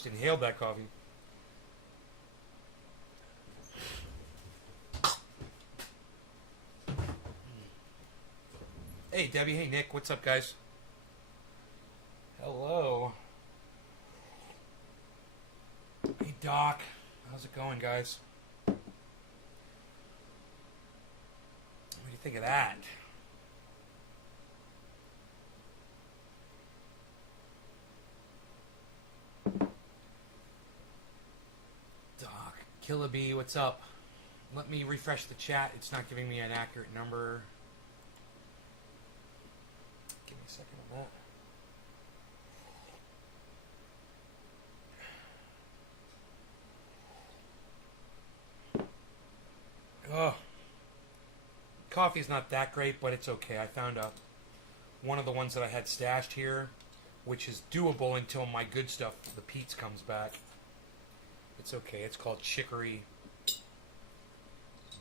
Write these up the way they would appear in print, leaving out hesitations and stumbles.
Just inhaled that coffee. Hey, Debbie. Hey, Nick. What's up, guys? Hello. Hey, Doc. How's it going, guys? What do you think of that? Doc. Killer Bee, what's up? Let me refresh the chat. It's not giving me an accurate number. Give me a second on that. Oh, coffee's not that great, but it's okay. I found one of the ones that I had stashed here, which is doable until my good stuff, the Pete's, comes back. It's okay. It's called Chicory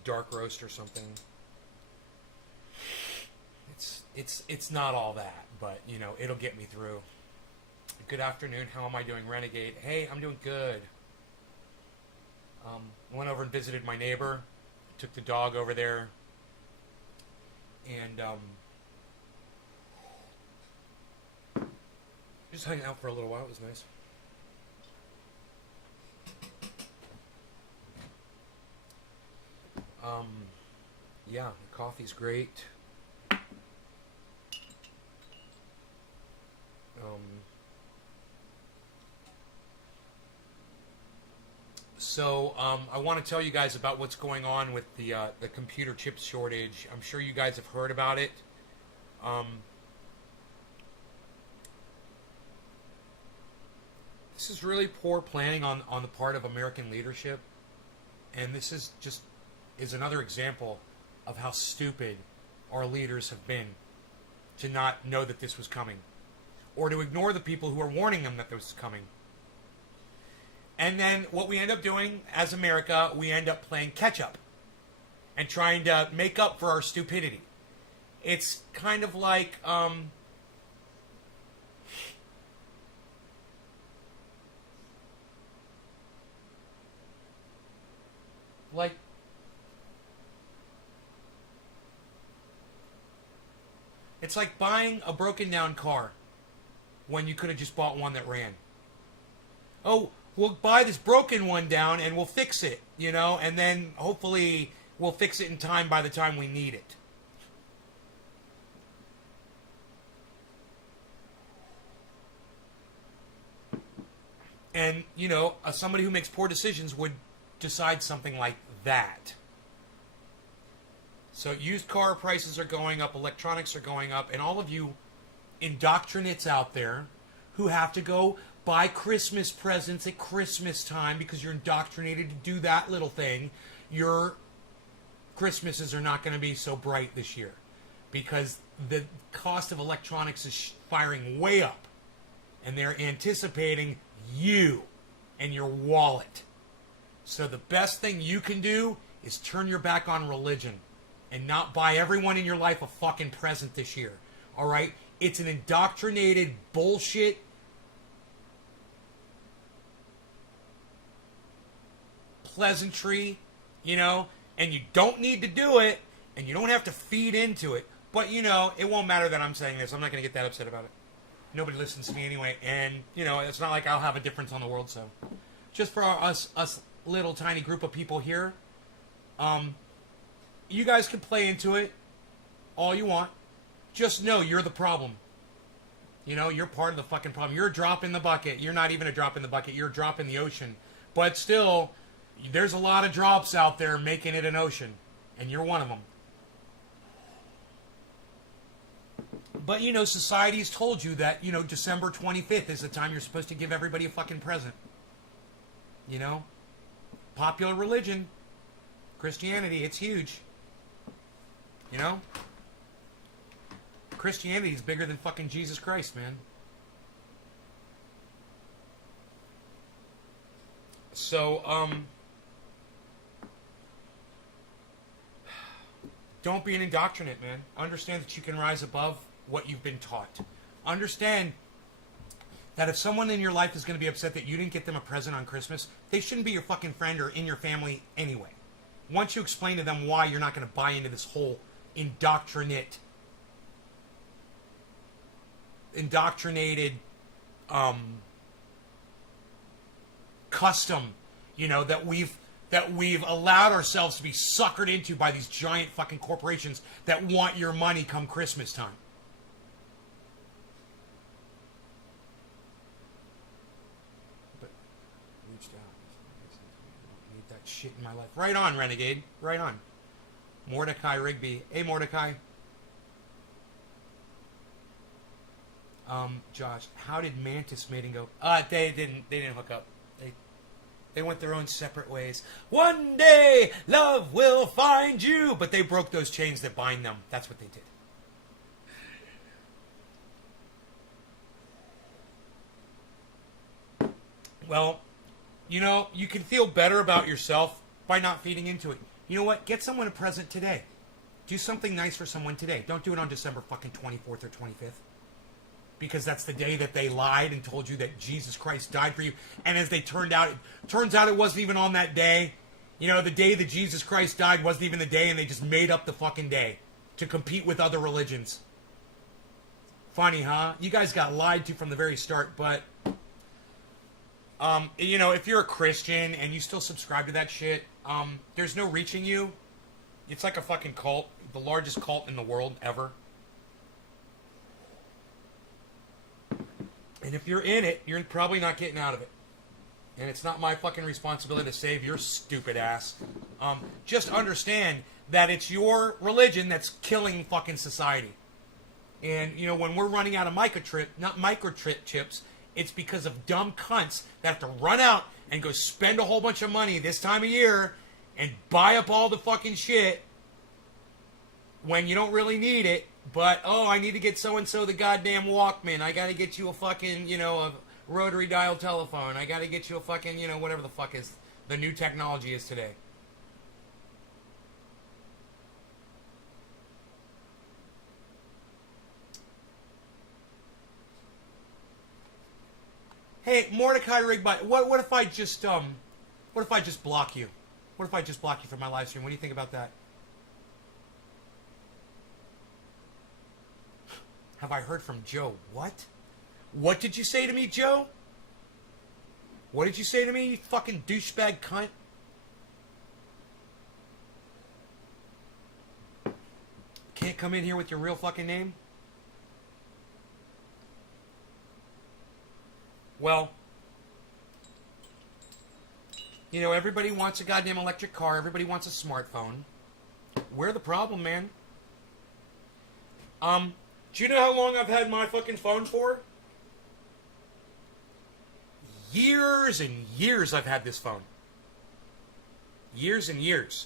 Dark Roast or something. It's not all that, but you know, it'll get me through. Good afternoon. How am I doing, Renegade? Hey, I'm doing good. Went over and visited my neighbor. Took the dog over there, and just hanging out for a little while. It was nice. Yeah, the coffee's great. So I want to tell you guys about what's going on with the computer chip shortage. I'm sure you guys have heard about it. This is really poor planning on the part of American leadership, and this is another example of how stupid our leaders have been to not know that this was coming, or to ignore the people who are warning them that this was coming. And then what we end up doing as America, we end up playing catch up and trying to make up for our stupidity. It's kind of like it's like buying a broken down car when you could have just bought one that ran. Oh, we'll buy this broken one down and we'll fix it, you know, and then hopefully we'll fix it in time by the time we need it. And, you know, somebody who makes poor decisions would decide something like that. So used car prices are going up, electronics are going up, and all of you indoctrinates out there who have to go buy Christmas presents at Christmas time because you're indoctrinated to do that little thing, your Christmases are not going to be so bright this year because the cost of electronics is firing way up, and they're anticipating you and your wallet. So the best thing you can do is turn your back on religion and not buy everyone in your life a fucking present this year. All right? It's an indoctrinated bullshit pleasantry, you know, and you don't need to do it, and you don't have to feed into it. But, you know, it won't matter that I'm saying this. I'm not going to get that upset about it. Nobody listens to me anyway, and, you know, it's not like I'll have a difference on the world, so. Just for us little tiny group of people here, you guys can play into it all you want. Just know you're the problem. You know, you're part of the fucking problem. You're a drop in the bucket. You're not even a drop in the bucket. You're a drop in the ocean. But still, there's a lot of drops out there making it an ocean, and you're one of them. But, you know, society's told you that, you know, December 25th is the time you're supposed to give everybody a fucking present. You know? Popular religion. Christianity, it's huge. You know? Christianity is bigger than fucking Jesus Christ, man. So, don't be an indoctrinate, man. Understand that you can rise above what you've been taught. Understand that if someone in your life is going to be upset that you didn't get them a present on Christmas, they shouldn't be your fucking friend or in your family anyway. Once you explain to them why you're not going to buy into this whole indoctrinated custom, that we've allowed ourselves to be suckered into by these giant fucking corporations that want your money come Christmas time. But reached out. I need that shit in my life. Right on, Renegade. Right on. Mordecai Rigby. Hey, Mordecai. Josh, how did Mantis Mating go? They didn't hook up. They went their own separate ways. One day, love will find you. But they broke those chains that bind them. That's what they did. Well, you can feel better about yourself by not feeding into it. You know what? Get someone a present today. Do something nice for someone today. Don't do it on December fucking 24th or 25th. Because that's the day that they lied and told you that Jesus Christ died for you. And as they turns out it wasn't even on that day. The day that Jesus Christ died wasn't even the day, and they just made up the fucking day to compete with other religions. Funny, huh? You guys got lied to from the very start, but if you're a Christian and you still subscribe to that shit, there's no reaching you. It's like a fucking cult, the largest cult in the world ever. And if you're in it, you're probably not getting out of it. And it's not my fucking responsibility to save your stupid ass. Just understand that it's your religion that's killing fucking society. And, when we're running out of microchip chips, it's because of dumb cunts that have to run out and go spend a whole bunch of money this time of year and buy up all the fucking shit when you don't really need it. But, I need to get so-and-so the goddamn Walkman. I gotta get you a fucking, a rotary dial telephone. I gotta get you a fucking, whatever the fuck is the new technology is today. Hey, Mordecai Rigbot, what if I just block you? What if I just block you from my live stream? What do you think about that? Have I heard from Joe? What? What did you say to me, Joe? What did you say to me, you fucking douchebag cunt? Can't come in here with your real fucking name? Well, everybody wants a goddamn electric car. Everybody wants a smartphone. We're the problem, man. Do you know how long I've had my fucking phone for? Years and years I've had this phone. Years and years.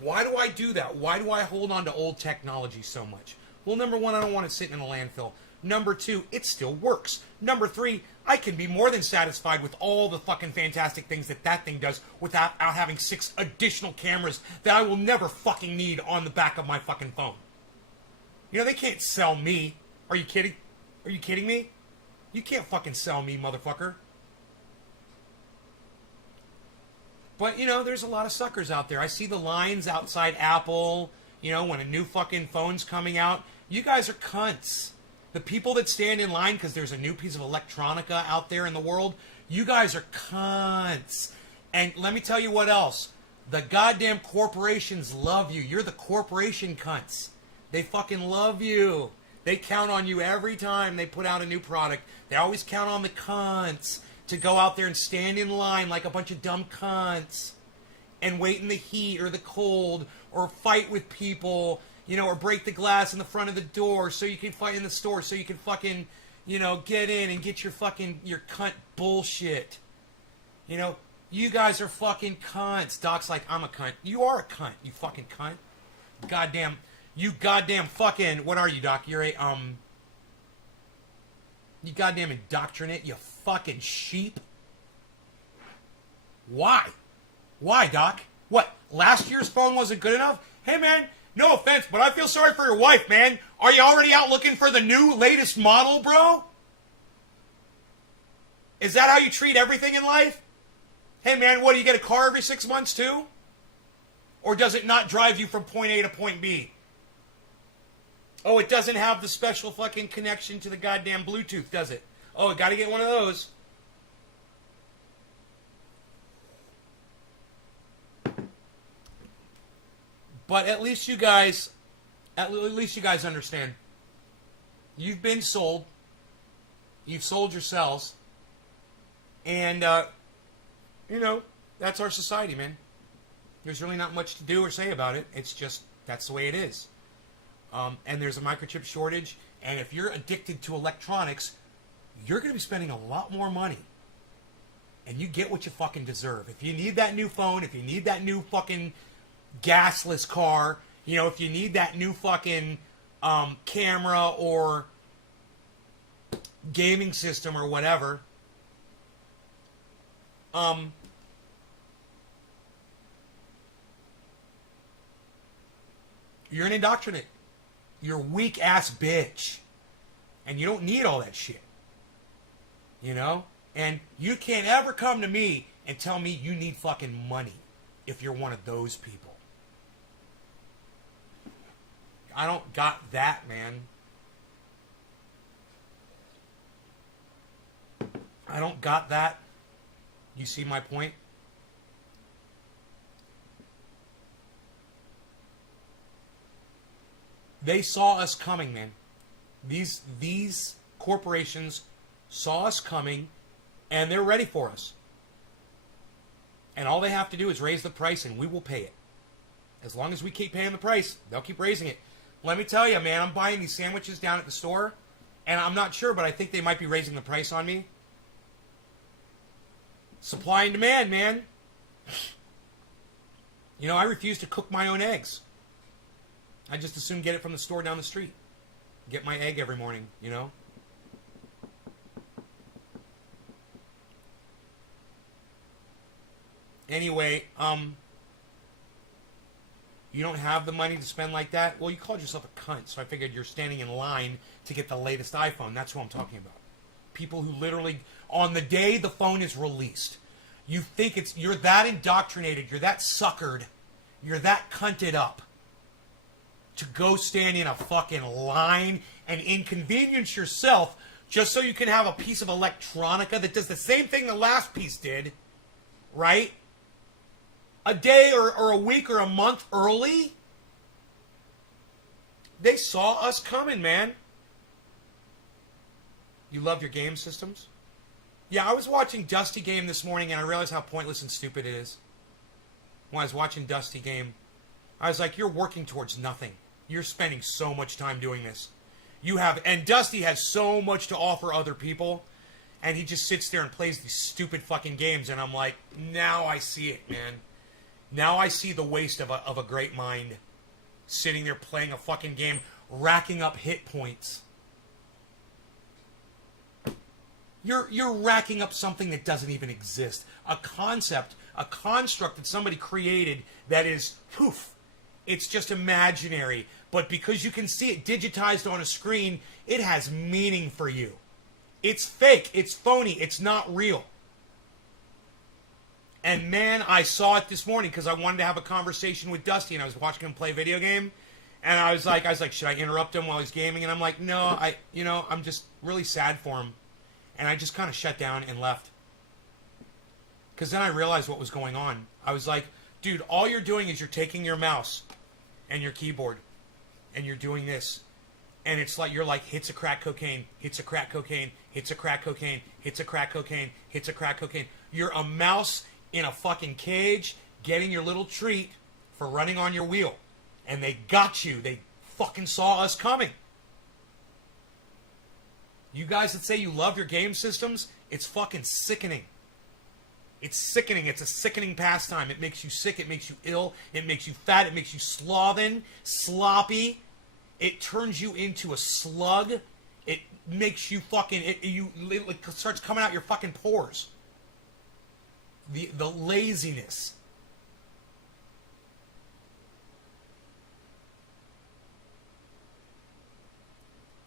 Why do I do that? Why do I hold on to old technology so much? Well, number one, I don't want it sitting in a landfill. Number two, it still works. Number three, I can be more than satisfied with all the fucking fantastic things that thing does without having 6 additional cameras that I will never fucking need on the back of my fucking phone. They can't sell me. Are you kidding? Are you kidding me? You can't fucking sell me, motherfucker. But, there's a lot of suckers out there. I see the lines outside Apple, when a new fucking phone's coming out. You guys are cunts. The people that stand in line because there's a new piece of electronica out there in the world, you guys are cunts. And let me tell you what else. The goddamn corporations love you. You're the corporation cunts. They fucking love you. They count on you every time they put out a new product. They always count on the cunts to go out there and stand in line like a bunch of dumb cunts and wait in the heat or the cold or fight with people, or break the glass in the front of the door so you can fight in the store so you can fucking, get in and get your cunt bullshit. You guys are fucking cunts. Doc's like, I'm a cunt. You are a cunt, you fucking cunt. You goddamn fucking, what are you, Doc? You're a, you goddamn indoctrinate, you fucking sheep. Why? Why, Doc? What, last year's phone wasn't good enough? Hey, man, No offense, but I feel sorry for your wife, man. Are you already out looking for the new, latest model, bro? Is that how you treat everything in life? Hey, man, what, do you get a car every 6 months, too? Or does it not drive you from point A to point B? Oh, it doesn't have the special fucking connection to the goddamn Bluetooth, does it? Oh, gotta get one of those. But at least you guys understand. You've been sold. You've sold yourselves. And, that's our society, man. There's really not much to do or say about it. It's just, that's the way it is. And there's a microchip shortage. And if you're addicted to electronics, you're going to be spending a lot more money. And you get what you fucking deserve. If you need that new phone, if you need that new fucking gasless car, if you need that new fucking camera or gaming system or whatever, you're an indoctrinate. You're a weak ass bitch. And you don't need all that shit. And you can't ever come to me and tell me you need fucking money if you're one of those people. I don't got that, man. I don't got that. You see my point? They saw us coming, man. These corporations saw us coming, and they're ready for us. And all they have to do is raise the price, and we will pay it. As long as we keep paying the price, they'll keep raising it. Let me tell you, man, I'm buying these sandwiches down at the store, and I'm not sure, but I think they might be raising the price on me. Supply and demand, man. I refuse to cook my own eggs. I just as soon get it from the store down the street. Get my egg every morning, Anyway, you don't have the money to spend like that? Well, you called yourself a cunt, so I figured you're standing in line to get the latest iPhone. That's who I'm talking about. People who literally, on the day the phone is released, you think you're that indoctrinated, you're that suckered, you're that cunted up to go stand in a fucking line and inconvenience yourself just so you can have a piece of electronica that does the same thing the last piece did, right? A day or a week or a month early. They saw us coming, man. You love your game systems? Yeah, I was watching Dusty Game this morning and I realized how pointless and stupid it is. When I was watching Dusty Game, I was like, you're working towards nothing. You're spending so much time doing this. And Dusty has so much to offer other people, and he just sits there and plays these stupid fucking games, and I'm like, now I see it, man. Now I see the waste of a great mind sitting there playing a fucking game, racking up hit points. You're racking up something that doesn't even exist. A concept, a construct that somebody created that is, poof, it's just imaginary. But because you can see it digitized on a screen, it has meaning for you. It's fake. It's phony. It's not real. And man, I saw it this morning because I wanted to have a conversation with Dusty, and I was watching him play a video game. And I was like, should I interrupt him while he's gaming? And I'm like, no, I'm just really sad for him. And I just kind of shut down and left. Because then I realized what was going on. I was like, dude, all you're doing is you're taking your mouse and your keyboard and you're doing this. And it's like, you're like, hits of crack cocaine, hits of crack cocaine, hits of crack cocaine, hits of crack cocaine, hits of crack cocaine. You're a mouse in a fucking cage getting your little treat for running on your wheel. And they got you. They fucking saw us coming. You guys that say you love your game systems, it's fucking sickening. It's sickening. It's a sickening pastime. It makes you sick. It makes you ill. It makes you fat. It makes you sloppy. It turns you into a slug. It makes you fucking... It starts coming out your fucking pores. The laziness.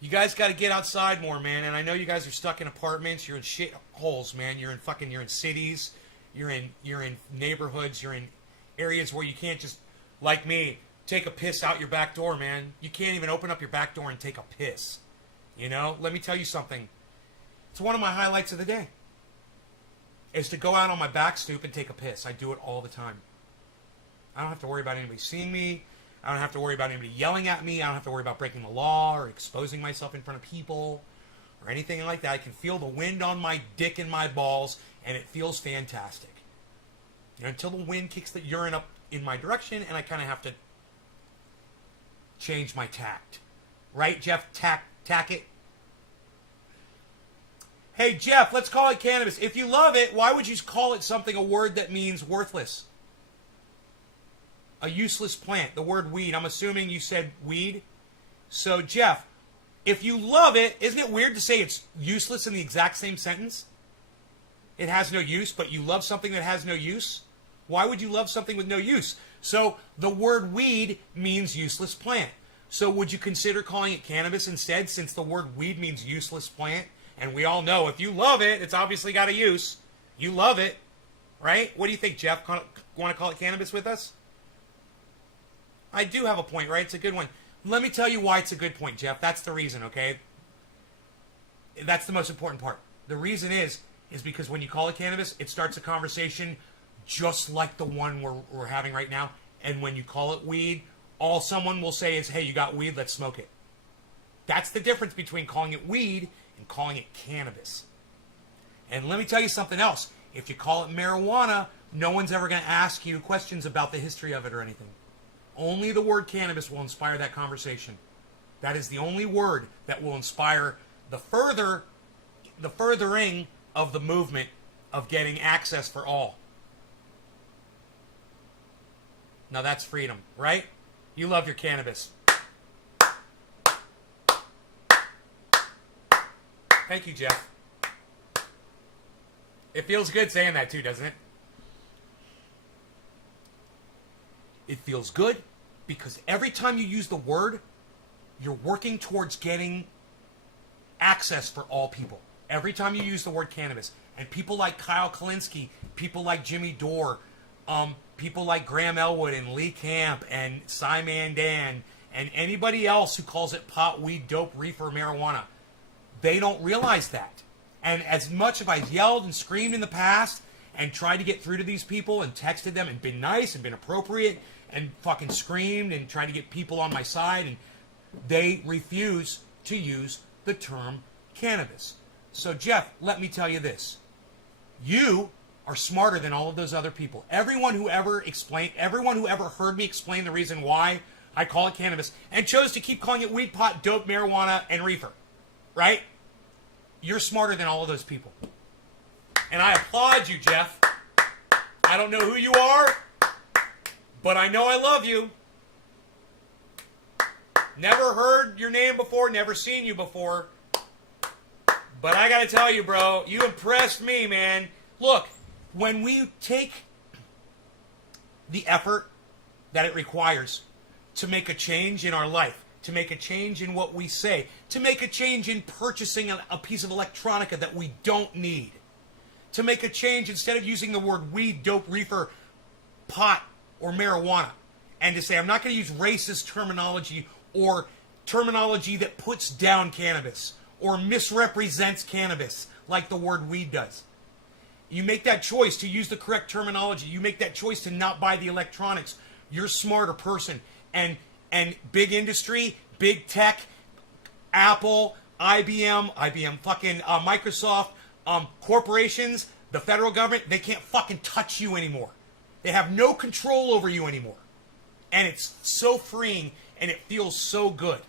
You guys got to get outside more, man. And I know you guys are stuck in apartments. You're in shit holes, man. You're in cities. You're in neighborhoods. You're in areas where you can't just, like me, take a piss out your back door, man. You can't even open up your back door and take a piss. You know? Let me tell you something. It's one of my highlights of the day. Is to go out on my back stoop and take a piss. I do it all the time. I don't have to worry about anybody seeing me. I don't have to worry about anybody yelling at me. I don't have to worry about breaking the law or exposing myself in front of people or anything like that. I can feel the wind on my dick and my balls, and it feels fantastic. You know, until the wind kicks the urine up in my direction, and I kind of have to change my tact. Right, Jeff? Tack it. Hey, Jeff, let's call it cannabis. If you love it, why would you call it something, a word that means worthless? A useless plant. The word weed. I'm assuming you said weed. So, Jeff, if you love it, isn't it weird to say it's useless in the exact same sentence? It has no use, but you love something that has no use? Why would you love something with no use? So, the word weed means useless plant. So, would you consider calling it cannabis instead, since the word weed means useless plant? And we all know if you love it, it's obviously got a use. You love it, right? What do you think, Jeff? Want to call it cannabis with us? I do have a point, right? It's a good one. Let me tell you why it's a good point, Jeff. That's the reason, okay? That's the most important part. The reason is because when you call it cannabis, it starts a conversation just like the one we're having right now. And when you call it weed, all someone will say is, hey, you got weed, let's smoke it. That's the difference between calling it weed and calling it cannabis. And let me tell you something else. If you call it marijuana, no one's ever going to ask you questions about the history of it or anything. Only the word cannabis will inspire that conversation. That is the only word that will inspire the furthering of the movement of getting access for all. Now that's freedom, right? You love your cannabis. Thank you, Jeff. It feels good saying that too, doesn't it? It feels good because every time you use the word, you're working towards getting access for all people. Every time you use the word cannabis. And people like Kyle Kalinske, people like Jimmy Dore, people like Graham Elwood and Lee Camp and Simon Dan and anybody else who calls it pot, weed, dope, reefer, marijuana, they don't realize that. And as much as I've yelled and screamed in the past and tried to get through to these people and texted them and been nice and been appropriate and fucking screamed and tried to get people on my side, and they refuse to use the term cannabis. So, Jeff, let me tell you this. You are smarter than all of those other people. Everyone who ever heard me explain the reason why I call it cannabis and chose to keep calling it weed, pot, dope, marijuana, and reefer, right? You're smarter than all of those people. And I applaud you, Jeff. I don't know who you are, but I know I love you. Never heard your name before, never seen you before. But I gotta tell you, bro, you impressed me, man. Look, when we take the effort that it requires to make a change in our life, to make a change in what we say, to make a change in purchasing a piece of electronica that we don't need, to make a change instead of using the word weed, dope, reefer, pot, or marijuana, and to say, I'm not going to use racist terminology or terminology that puts down cannabis or misrepresents cannabis like the word weed does. You make that choice to use the correct terminology. You make that choice to not buy the electronics. You're a smarter person. And big industry, big tech, Apple, IBM, Microsoft, corporations, the federal government, they can't fucking touch you anymore. They have no control over you anymore. And it's so freeing and it feels so good.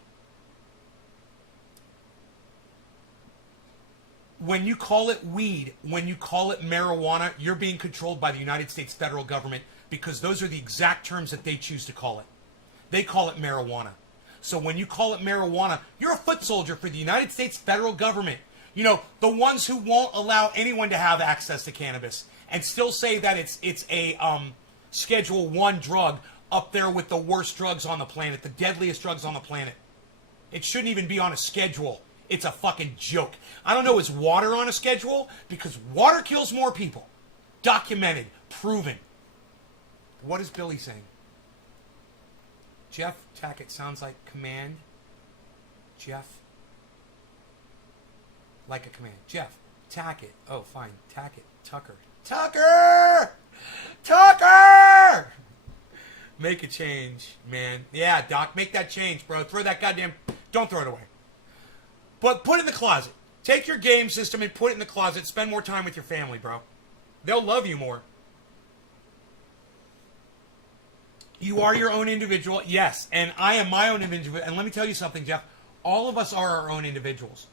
When you call it weed, when you call it marijuana, you're being controlled by the United States federal government because those are the exact terms that they choose to call it. They call it marijuana. So when you call it marijuana, you're a foot soldier for the United States federal government. You know, the ones who won't allow anyone to have access to cannabis and still say that it's a Schedule 1 drug up there with the worst drugs on the planet, the deadliest drugs on the planet. It shouldn't even be on a schedule. It's a fucking joke. I don't know, is water on a schedule? Because water kills more people. Documented. Proven. What is Billy saying? Jeff Tackett sounds like command. Jeff. Like a command. Jeff. Tackett. Oh, fine. Tackett. Tucker. Tucker! Tucker! Make a change, man. Yeah, Doc, make that change, bro. Throw that goddamn... Don't throw it away. But put it in the closet. Take your game system and put it in the closet. Spend more time with your family, bro. They'll love you more. You are your own individual. Yes, and I am my own individual. And let me tell you something, Jeff. All of us are our own individuals.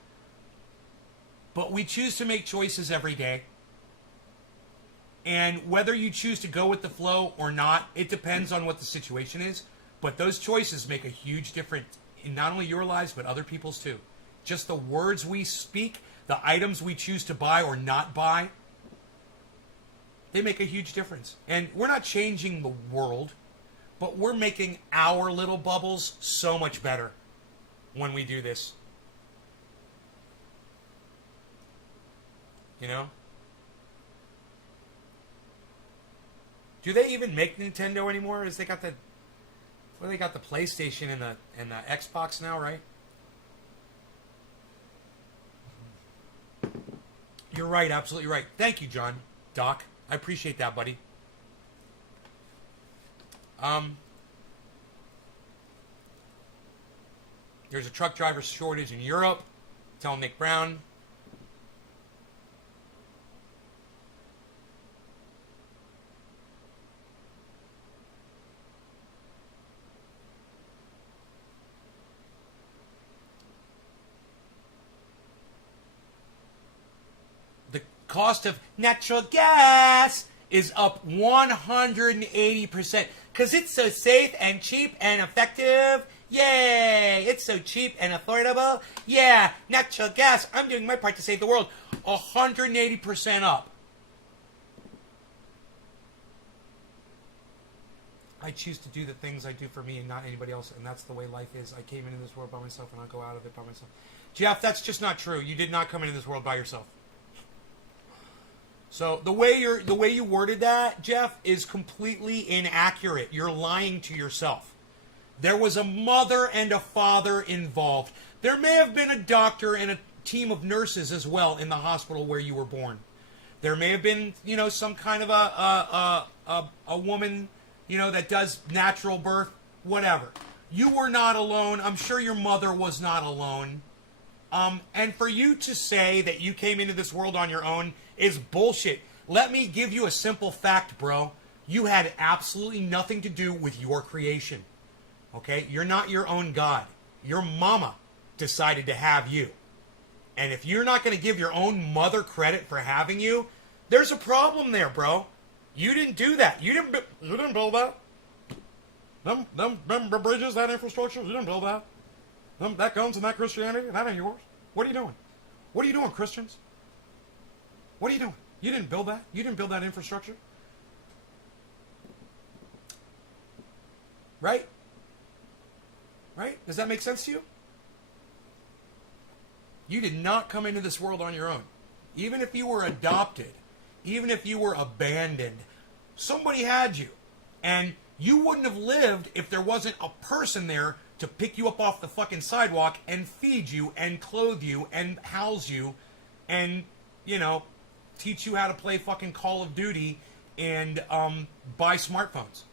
But we choose to make choices every day. And whether you choose to go with the flow or not, it depends on what the situation is. But those choices make a huge difference in not only your lives, but other people's too. Just the words we speak, the items we choose to buy or not buy, they make a huge difference. And we're not changing the world, but we're making our little bubbles so much better when we do this. You know? Do they even make Nintendo anymore? Is they got the they got the PlayStation and the Xbox now, right? You're right, absolutely right. Thank you, John. Doc. I appreciate that, buddy. There's a truck driver shortage in Europe. Tell Nick Brown. The cost of natural gas is up 180% because it's so safe and cheap and effective. Yay! It's so cheap and affordable. Yeah, natural gas. I'm doing my part to save the world. 180% up. I choose to do the things I do for me and not anybody else, and that's the way life is. I came into this world by myself, and I'll go out of it by myself. Jeff, that's just not true. You did not come into this world by yourself. So the way you worded that, Jeff, is completely inaccurate. You're lying to yourself. There was a mother and a father involved. There may have been a doctor and a team of nurses as well in the hospital where you were born. There may have been, some kind of a woman, that does natural birth, whatever. You were not alone. I'm sure your mother was not alone. And for you to say that you came into this world on your own is bullshit. Let me give you a simple fact, bro. You had absolutely nothing to do with your creation. Okay? You're not your own God. Your mama decided to have you. And if you're not going to give your own mother credit for having you, there's a problem there, bro. You didn't do that. You didn't build that. Them bridges, that infrastructure, you didn't build that. That guns and that Christianity, that ain't yours. What are you doing? What are you doing, Christians? What are you doing? You didn't build that. You didn't build that infrastructure. Right? Right? Does that make sense to you? You did not come into this world on your own. Even if you were adopted, even if you were abandoned, somebody had you. And you wouldn't have lived if there wasn't a person there to pick you up off the fucking sidewalk and feed you and clothe you and house you and, teach you how to play fucking Call of Duty and buy smartphones.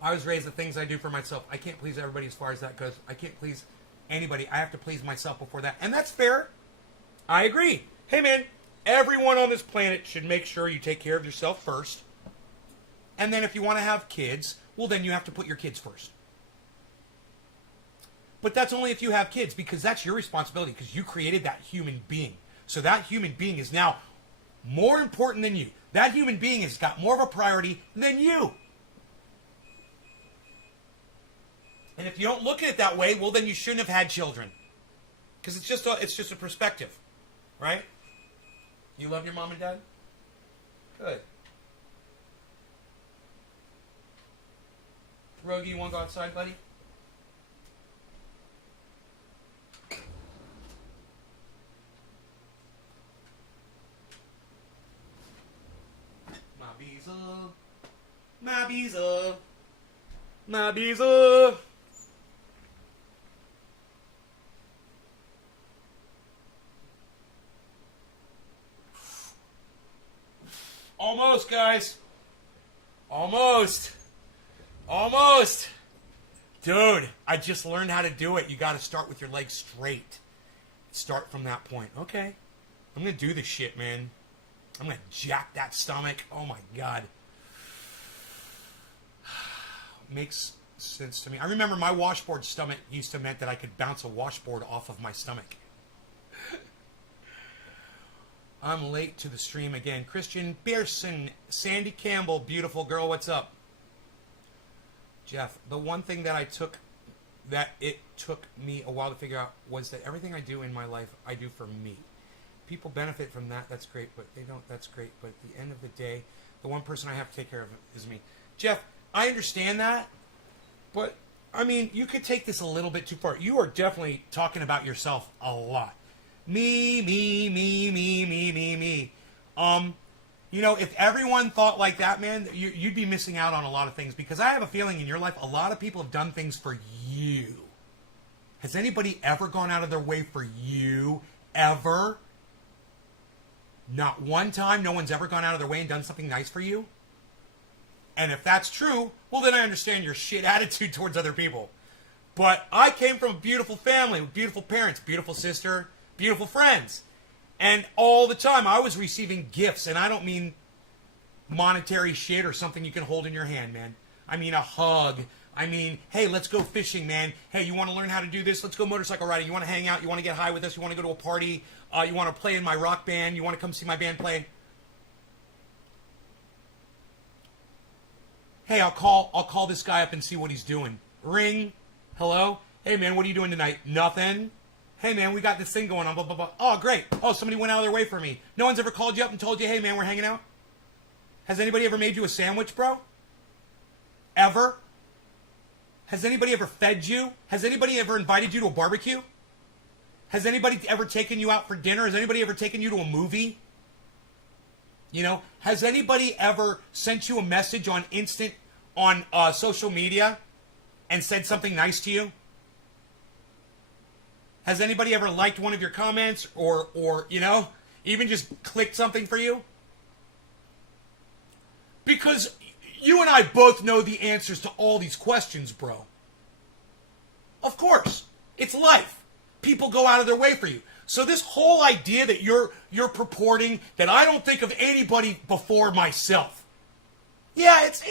I was raised the things I do for myself. I can't please everybody as far as that goes. I can't please anybody. I have to please myself before that. And that's fair. I agree. Hey, man, everyone on this planet should make sure you take care of yourself first. And then if you want to have kids, well, then you have to put your kids first. But that's only if you have kids, because that's your responsibility, because you created that human being. So that human being is now more important than you. That human being has got more of a priority than you. And if you don't look at it that way, well, then you shouldn't have had children. Because it's just a perspective. Right? You love your mom and dad? Good. Rogie, you want to go outside, buddy? My Beezle. My Beezle. My Beezle. Almost, guys. Almost. Almost. Dude, I just learned how to do it. You got to start with your legs straight. Start from that point. Okay. I'm going to do this shit, man. I'm going to jack that stomach. Oh, my God. Makes sense to me. I remember my washboard stomach used to meant that I could bounce a washboard off of my stomach. I'm late to the stream again. Christian Pearson, Sandy Campbell, beautiful girl, what's up? Jeff, the one thing that it took me a while to figure out was that everything I do in my life, I do for me. People benefit from that, that's great, but they don't, that's great. But at the end of the day, the one person I have to take care of is me. Jeff, I understand that, but, I mean, you could take this a little bit too far. You are definitely talking about yourself a lot. Me. You know, if everyone thought like that, man, you'd be missing out on a lot of things. Because I have a feeling in your life, a lot of people have done things for you. Has anybody ever gone out of their way for you? Ever? Not one time. No one's ever gone out of their way and done something nice for you? And if that's true, well, then I understand your shit attitude towards other people. But I came from a beautiful family with beautiful parents, beautiful sister, beautiful friends. And all the time I was receiving gifts, and I don't mean monetary shit or something you can hold in your hand, man. I mean a hug. I mean, hey, let's go fishing, man. Hey, you want to learn how to do this? Let's go motorcycle riding. You want to hang out? You want to get high with us? You want to go to a party? You want to play in my rock band? You want to come see my band play? Hey, I'll call this guy up and see what he's doing. Ring. Hello? Hey, man, what are you doing tonight? Nothing. Hey, man, we got this thing going on, blah, blah, blah. Oh, great. Oh, somebody went out of their way for me. No one's ever called you up and told you, hey, man, we're hanging out? Has anybody ever made you a sandwich, bro? Ever? Has anybody ever fed you? Has anybody ever invited you to a barbecue? Has anybody ever taken you out for dinner? Has anybody ever taken you to a movie? You know, has anybody ever sent you a message on social media and said something nice to you? Has anybody ever liked one of your comments or you know, even just clicked something for you? Because you and I both know the answers to all these questions, bro. Of course. It's life. People go out of their way for you. So this whole idea that you're purporting that I don't think of anybody before myself. Yeah, it's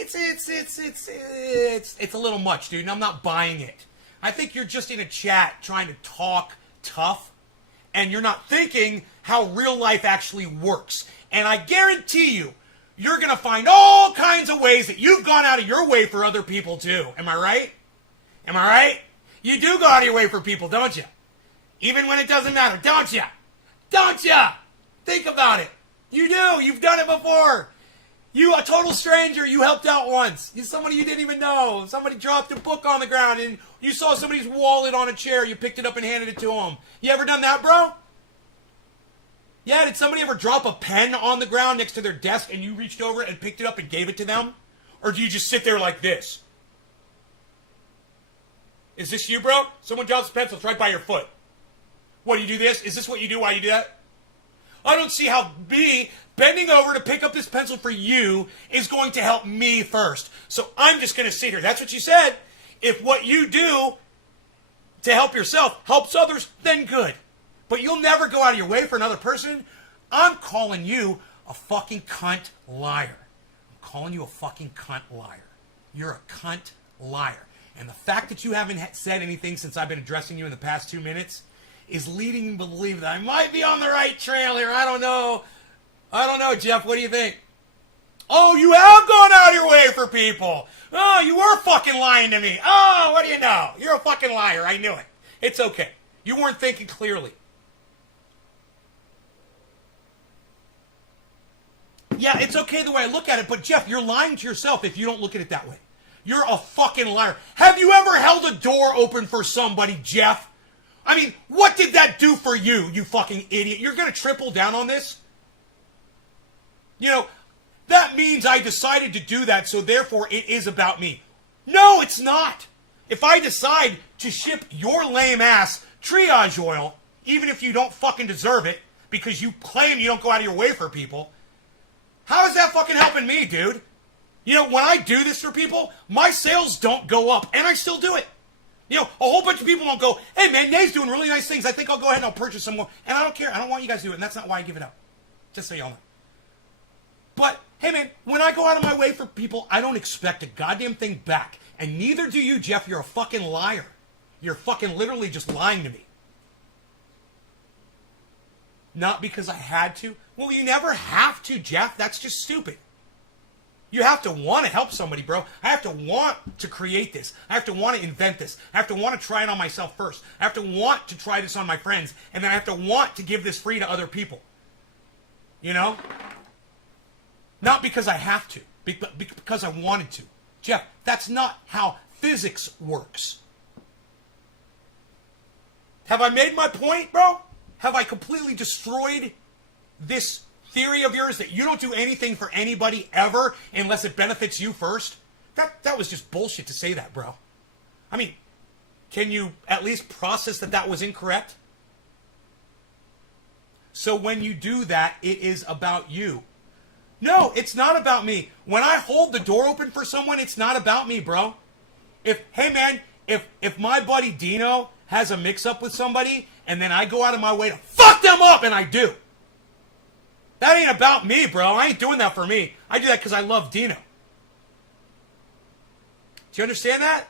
a little much, dude, and I'm not buying it. I think you're just in a chat trying to talk tough, and you're not thinking how real life actually works. And I guarantee you, you're going to find all kinds of ways that you've gone out of your way for other people too. Am I right? Am I right? You do go out of your way for people, don't you? Even when it doesn't matter, don't you? Don't you? Think about it. You do. You've done it before. You, a total stranger, you helped out once. You, somebody you didn't even know. Somebody dropped a book on the ground and you saw somebody's wallet on a chair. You picked it up and handed it to them. You ever done that, bro? Yeah, did somebody ever drop a pen on the ground next to their desk and you reached over and picked it up and gave it to them? Or do you just sit there like this? Is this you, bro? Someone drops a pencil, it's right by your foot. What, do you do this? Is this what you do while you do that? I don't see how me bending over to pick up this pencil for you is going to help me first. So I'm just going to sit here. That's what you said. If what you do to help yourself helps others, then good. But you'll never go out of your way for another person. I'm calling you a fucking cunt liar. I'm calling you a fucking cunt liar. You're a cunt liar. And the fact that you haven't said anything since I've been addressing you in the past 2 minutes is leading me to believe that I might be on the right trail here. I don't know. I don't know, Jeff. What do you think? Oh, you have gone out of your way for people. Oh, you were fucking lying to me. Oh, what do you know? You're a fucking liar. I knew it. It's okay. You weren't thinking clearly. Yeah, it's okay the way I look at it, but Jeff, you're lying to yourself if you don't look at it that way. You're a fucking liar. Have you ever held a door open for somebody, Jeff? I mean, what did that do for you, you fucking idiot? You're going to triple down on this? You know, that means I decided to do that, so therefore it is about me. No, it's not. If I decide to ship your lame ass triage oil, even if you don't fucking deserve it, because you claim you don't go out of your way for people, how is that fucking helping me, dude? You know, when I do this for people, my sales don't go up, and I still do it. You know, a whole bunch of people don't go, hey man, Nay's doing really nice things. I think I'll go ahead and I'll purchase some more. And I don't care. I don't want you guys to do it, and that's not why I give it up. Just so y'all know. But, hey man, when I go out of my way for people, I don't expect a goddamn thing back. And neither do you, Jeff. You're a fucking liar. You're fucking literally just lying to me. Not because I had to. Well, you never have to, Jeff. That's just stupid. You have to want to help somebody, bro. I have to want to create this. I have to want to invent this. I have to want to try it on myself first. I have to want to try this on my friends. And then I have to want to give this free to other people. You know? Not because I have to. Because I wanted to. Jeff, that's not how physics works. Have I made my point, bro? Have I completely destroyed this theory of yours that you don't do anything for anybody ever unless it benefits you first? That was just bullshit to say that, bro. I mean, can you at least process that that was incorrect? So when you do that, it is about you. No, it's not about me. When I hold the door open for someone, it's not about me, bro. Hey man, if my buddy Dino has a mix-up with somebody, and then I go out of my way to fuck them up, and I do. That ain't about me, bro. I ain't doing that for me. I do that because I love Dino. Do you understand that?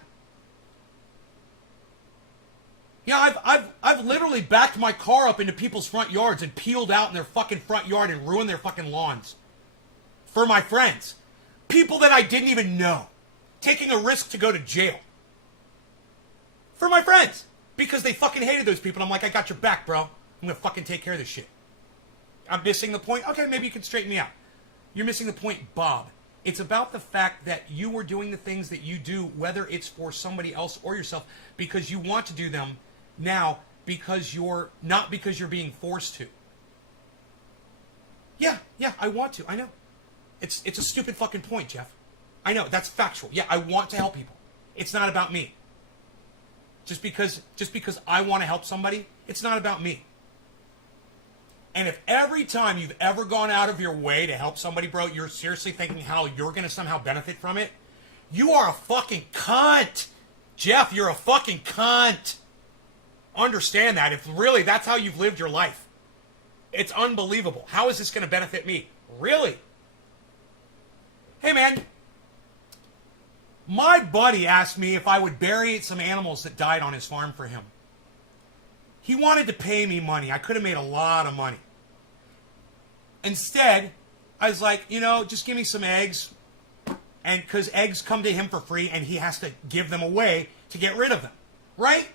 Yeah, I've literally backed my car up into people's front yards and peeled out in their fucking front yard and ruined their fucking lawns. For my friends. People that I didn't even know. Taking a risk to go to jail. For my friends. Because they fucking hated those people. I'm like, I got your back, bro. I'm gonna fucking take care of this shit. I'm missing the point. Okay, maybe you can straighten me out. You're missing the point, Bob. It's about the fact that you were doing the things that you do, whether it's for somebody else or yourself, because you want to do them now, because you're not because you're being forced to. Yeah, I want to. I know. It's a stupid fucking point, Jeff. I know, that's factual. Yeah, I want to help people. It's not about me. Just because I want to help somebody, it's not about me. And if every time you've ever gone out of your way to help somebody, bro, you're seriously thinking how you're going to somehow benefit from it, you are a fucking cunt. Jeff, you're a fucking cunt. Understand that. If really that's how you've lived your life. It's unbelievable. How is this going to benefit me? Really? Hey, man. My buddy asked me if I would bury some animals that died on his farm for him. He wanted to pay me money. I could have made a lot of money. Instead, I was like, just give me some eggs. And because eggs come to him for free and he has to give them away to get rid of them. Right?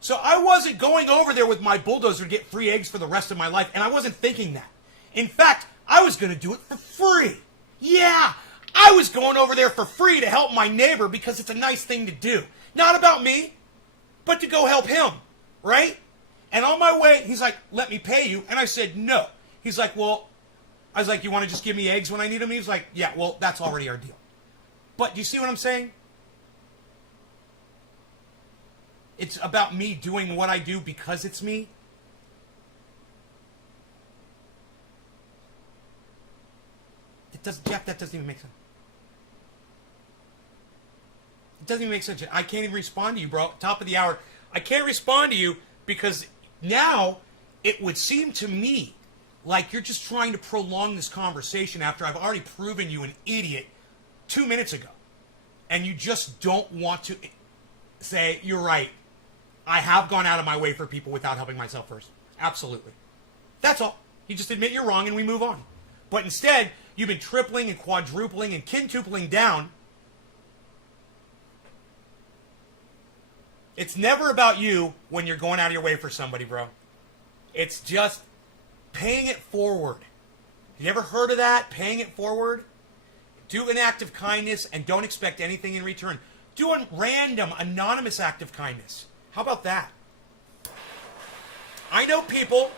So I wasn't going over there with my bulldozer to get free eggs for the rest of my life. And I wasn't thinking that. In fact, I was going to do it for free. Yeah, I was going over there for free to help my neighbor because it's a nice thing to do. Not about me, but to go help him. Right? And on my way, he's like, let me pay you. And I said, no. He's like, well, I was like, you want to just give me eggs when I need them? He was like, yeah, well, that's already our deal. But do you see what I'm saying? It's about me doing what I do because it's me. Jeff, that doesn't even make sense. It doesn't even make sense. I can't even respond to you, bro. Top of the hour. I can't respond to you because now it would seem to me like you're just trying to prolong this conversation after I've already proven you an idiot 2 minutes ago. And you just don't want to say, you're right. I have gone out of my way for people without helping myself first. Absolutely. That's all. You just admit you're wrong and we move on. But instead, you've been tripling and quadrupling and quintupling down. It's never about you when you're going out of your way for somebody, bro. It's just paying it forward. You ever heard of that? Paying it forward? Do an act of kindness and don't expect anything in return. Do a random, anonymous act of kindness. How about that? I know people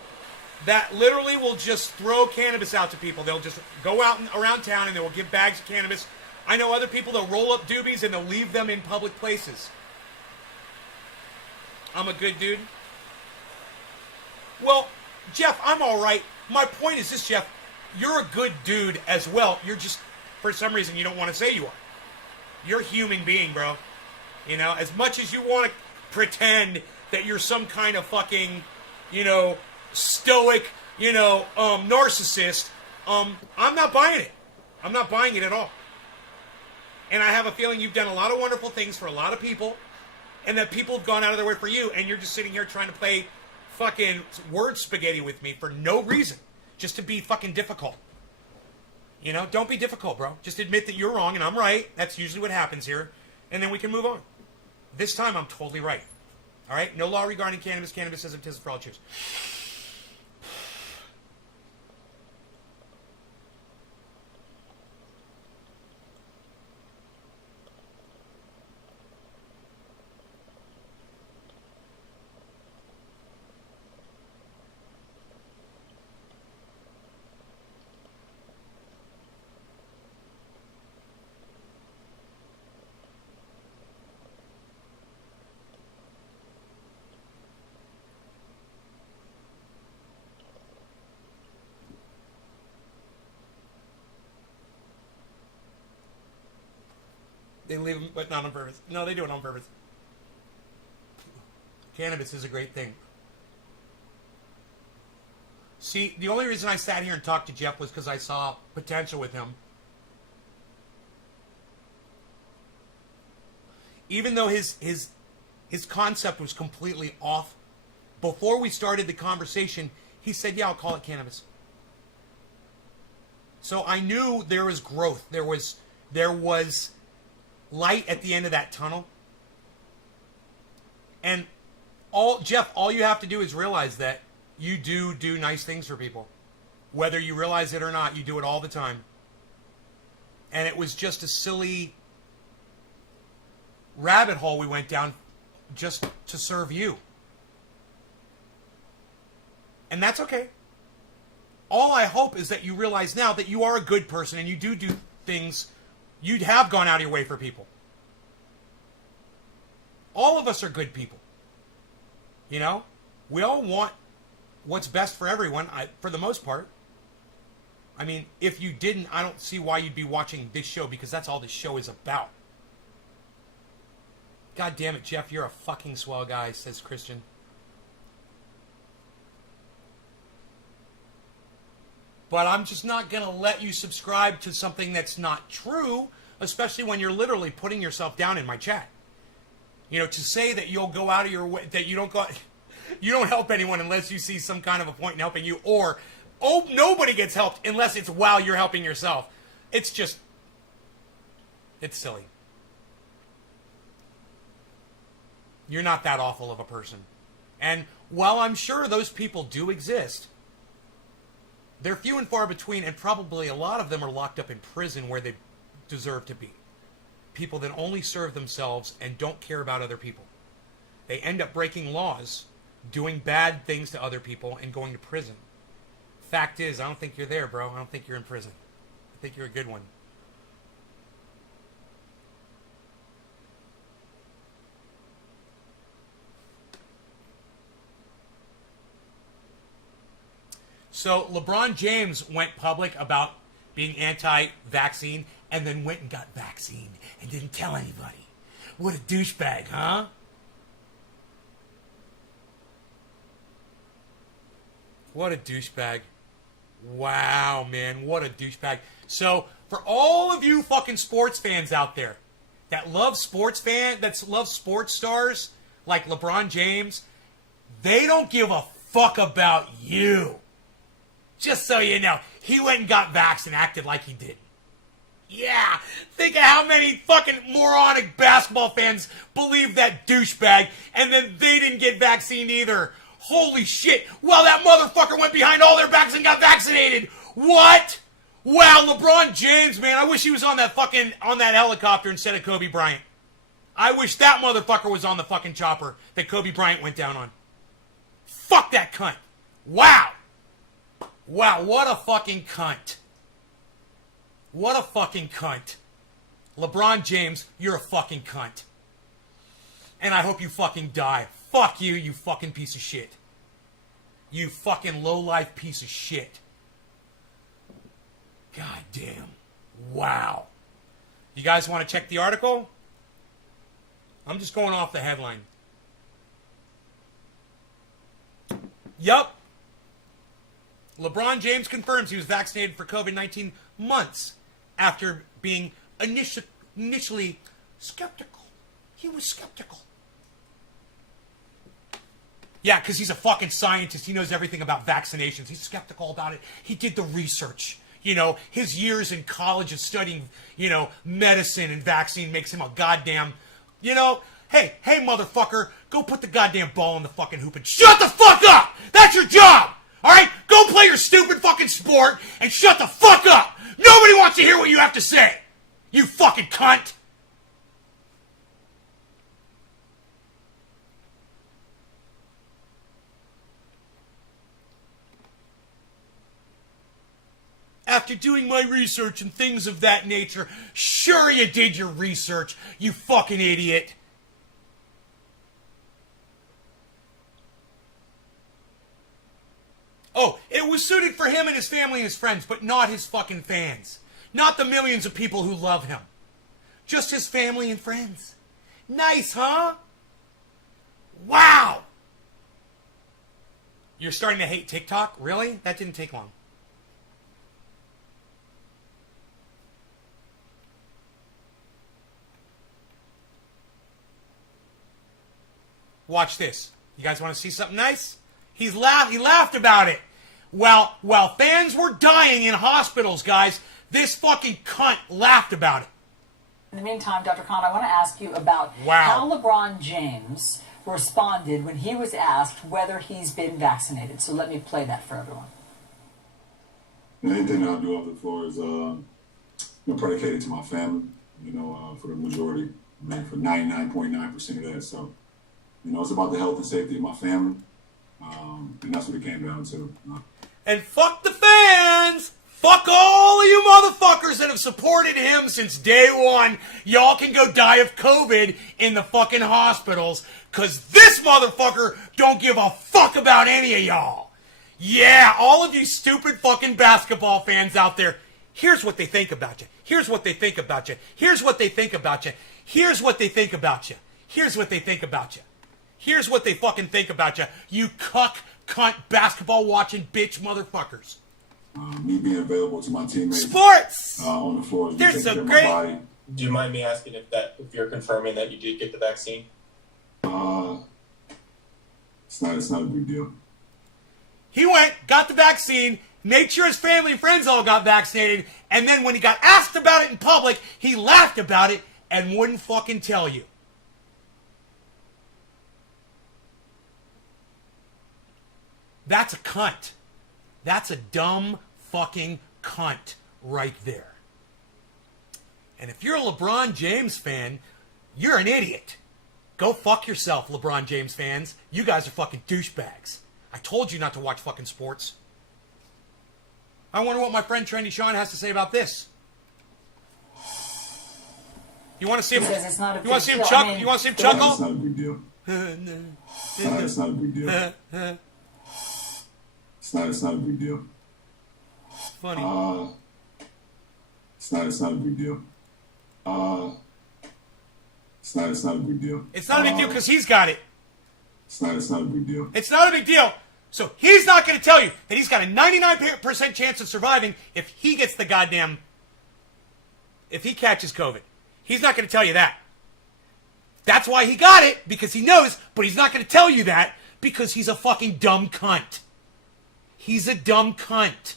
that literally will just throw cannabis out to people. They'll just go out around town and they will give bags of cannabis. I know other people that roll up doobies and they'll leave them in public places. I'm a good dude. Well, Jeff, I'm all right. My point is this, Jeff. You're a good dude as well. You're just, for some reason, you don't want to say you are. You're a human being, bro. You know, as much as you want to pretend that you're some kind of fucking, you know, stoic, you know, narcissist, I'm not buying it. I'm not buying it at all. And I have a feeling you've done a lot of wonderful things for a lot of people, and that people have gone out of their way for you, and you're just sitting here trying to play fucking word spaghetti with me for no reason. Just to be fucking difficult. You know, don't be difficult, bro. Just admit that you're wrong and I'm right. That's usually what happens here. And then we can move on. This time I'm totally right. All right? No law regarding cannabis. Cannabis isn't for all cheers. They leave them, but not on purpose. No, they do it on purpose. Cannabis is a great thing. See, the only reason I sat here and talked to Jeff was because I saw potential with him. Even though his concept was completely off, before we started the conversation, he said, yeah, I'll call it cannabis. So I knew there was growth. There was light at the end of that tunnel. And Jeff, all you have to do is realize that you do nice things for people. Whether you realize it or not, you do it all the time. And it was just a silly rabbit hole we went down just to serve you. And that's okay. All I hope is that you realize now that you are a good person and you do things. You'd have gone out of your way for people. All of us are good people. You know? We all want what's best for everyone, for the most part. I mean, if you didn't, I don't see why you'd be watching this show, because that's all this show is about. God damn it, Jeff, you're a fucking swell guy, says Christian. But I'm just not going to let you subscribe to something that's not true, especially when you're literally putting yourself down in my chat. You know, to say that you'll go out of your way, that you don't help anyone unless you see some kind of a point in helping you, or, oh, nobody gets helped unless it's while you're helping yourself. It's just, it's silly. You're not that awful of a person. And while I'm sure those people do exist, they're few and far between, and probably a lot of them are locked up in prison where they deserve to be. People that only serve themselves and don't care about other people. They end up breaking laws, doing bad things to other people, and going to prison. Fact is, I don't think you're there, bro. I don't think you're in prison. I think you're a good one. So LeBron James went public about being anti-vaccine and then went and got vaccine and didn't tell anybody. What a douchebag, huh? What a douchebag. Wow, man, what a douchebag. So, for all of you fucking sports fans out there that love sports stars like LeBron James, they don't give a fuck about you. Just so you know, he went and got vaxxed and acted like he didn't. Yeah, think of how many fucking moronic basketball fans believe that douchebag, and then they didn't get vaccinated either. Holy shit. Well, that motherfucker went behind all their backs and got vaccinated. What? Wow, LeBron James, man, I wish he was on that helicopter instead of Kobe Bryant. I wish that motherfucker was on the fucking chopper that Kobe Bryant went down on. Fuck that cunt. Wow. Wow, what a fucking cunt. What a fucking cunt. LeBron James, you're a fucking cunt. And I hope you fucking die. Fuck you, you fucking piece of shit. You fucking low-life piece of shit. God damn. Wow. You guys want to check the article? I'm just going off the headline. Yup. LeBron James confirms he was vaccinated for COVID-19 months after being initially skeptical. He was skeptical. Yeah, because he's a fucking scientist. He knows everything about vaccinations. He's skeptical about it. He did the research. You know, his years in college of studying, medicine and vaccine makes him a goddamn, hey, motherfucker, go put the goddamn ball in the fucking hoop and shut the fuck up! That's your job! Alright? Go play your stupid fucking sport and shut the fuck up! Nobody wants to hear what you have to say! You fucking cunt! After doing my research and things of that nature, sure you did your research, you fucking idiot. Oh, it was suited for him and his family and his friends, but not his fucking fans. Not the millions of people who love him. Just his family and friends. Nice, huh? Wow! You're starting to hate TikTok? Really? That didn't take long. Watch this. You guys want to see something nice? He laughed about it. While fans were dying in hospitals, guys, this fucking cunt laughed about it. In the meantime, Dr. Khan, I want to ask you about how LeBron James responded when he was asked whether he's been vaccinated. So let me play that for everyone. Anything that I do off the floor is predicated to my family, for the majority, for 99.9% of that. So, it's about the health and safety of my family. And that's what it came down to. And fuck the fans! Fuck all of you motherfuckers that have supported him since day one. Y'all can go die of COVID in the fucking hospitals, cause this motherfucker don't give a fuck about any of y'all. Yeah, all of you stupid fucking basketball fans out there, here's what they think about you. Here's what they think about you. Here's what they think about you. Here's what they think about you. Here's what they think about you. Here's what they fucking think about you. You cuck, cunt, basketball-watching bitch motherfuckers. Me being available to my teammates. Sports! On the floor. They're so great. Do you mind me asking if you're confirming that you did get the vaccine? It's not a big deal. He went, got the vaccine, made sure his family and friends all got vaccinated, and then when he got asked about it in public, he laughed about it and wouldn't fucking tell you. That's a cunt. That's a dumb fucking cunt right there. And if you're a LeBron James fan, you're an idiot. Go fuck yourself, LeBron James fans. You guys are fucking douchebags. I told you not to watch fucking sports. I wonder what my friend Trendy Sean has to say about this. You want to see him? You want to see him chuckle? You want to see him chuckle? It's not a big deal. It's not a big deal. It's not a big deal. Funny. It's not a big deal. It's not a big deal. It's not a big deal because he's got it. It's not a big deal. It's not a big deal. So he's not going to tell you that he's got a 99% chance of surviving if he gets the goddamn... if he catches COVID. He's not going to tell you that. That's why he got it, because he knows, but he's not going to tell you that because he's a fucking dumb cunt. He's a dumb cunt.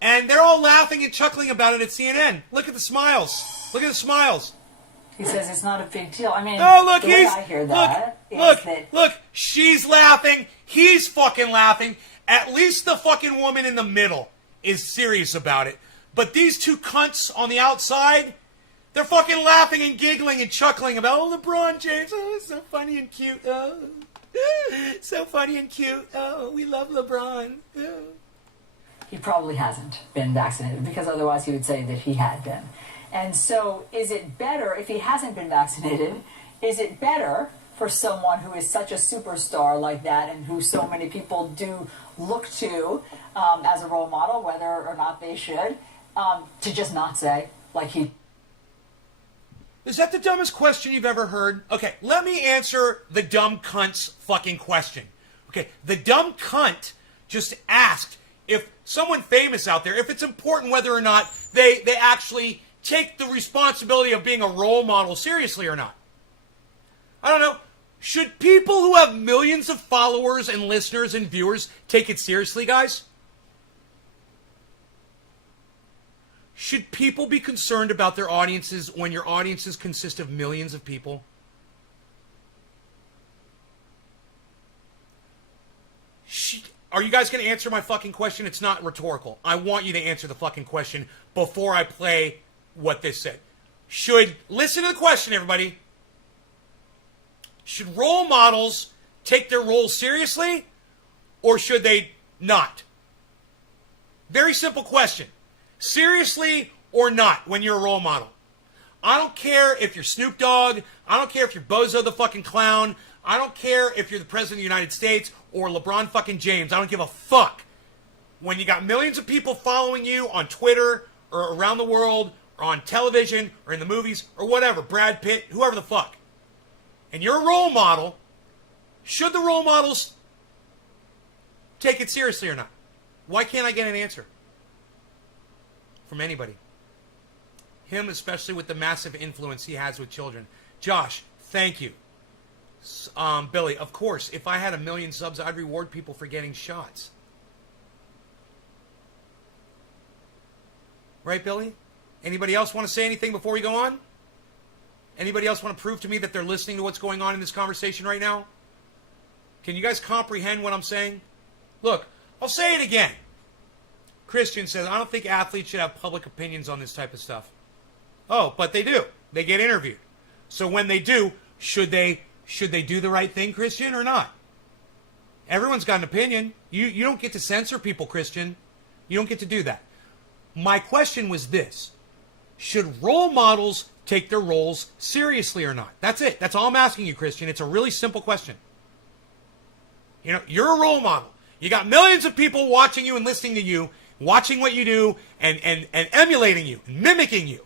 And they're all laughing and chuckling about it at CNN. Look at the smiles. Look at the smiles. He says it's not a big deal. I mean, oh, look, the way I hear that look, she's laughing, he's fucking laughing, At least the fucking woman in the middle is serious about it. But these two cunts on the outside, they're fucking laughing and giggling and chuckling about, oh, LeBron James, oh, it's so funny and cute, oh, so funny and cute, oh, we love LeBron, oh. He probably hasn't been vaccinated, because otherwise he would say that he had been. And so is it better, if he hasn't been vaccinated, is it better for someone who is such a superstar like that and who so many people do look to as a role model, whether or not they should, to just not say, like he... Is that the dumbest question you've ever heard? Okay, let me answer the dumb cunt's fucking question. Okay, the dumb cunt just asked if someone famous out there, if it's important whether or not they actually take the responsibility of being a role model seriously or not. I don't know. Should people who have millions of followers and listeners and viewers take it seriously, guys? Should people be concerned about their audiences when your audiences consist of millions of people? Are you guys going to answer my fucking question? It's not rhetorical. I want you to answer the fucking question before I play what this said. Listen to the question, everybody. Should role models take their roles seriously, or should they not? Very simple question. Seriously or not when you're a role model? I don't care if you're Snoop Dogg. I don't care if you're Bozo the fucking Clown. I don't care if you're the President of the United States or LeBron fucking James. I don't give a fuck. When you got millions of people following you on Twitter or around the world or on television or in the movies or whatever, Brad Pitt, whoever the fuck, and you're a role model, should the role models take it seriously or not? Why can't I get an answer from anybody? Him, especially with the massive influence he has with children. Josh, thank you. Billy, of course, if I had 1 million subs, I'd reward people for getting shots. Right, Billy? Anybody else want to say anything before we go on? Anybody else want to prove to me that they're listening to what's going on in this conversation right now? Can you guys comprehend what I'm saying? Look, I'll say it again. Christian says, I don't think athletes should have public opinions on this type of stuff. Oh, but they do. They get interviewed. So when they do, should they do the right thing, Christian, or not? Everyone's got an opinion. You don't get to censor people, Christian. You don't get to do that. My question was this. Should role models take their roles seriously or not? That's it. That's all I'm asking you, Christian. It's a really simple question. You know, you're a role model. You got millions of people watching you and listening to you, watching what you do, and emulating you, and mimicking you.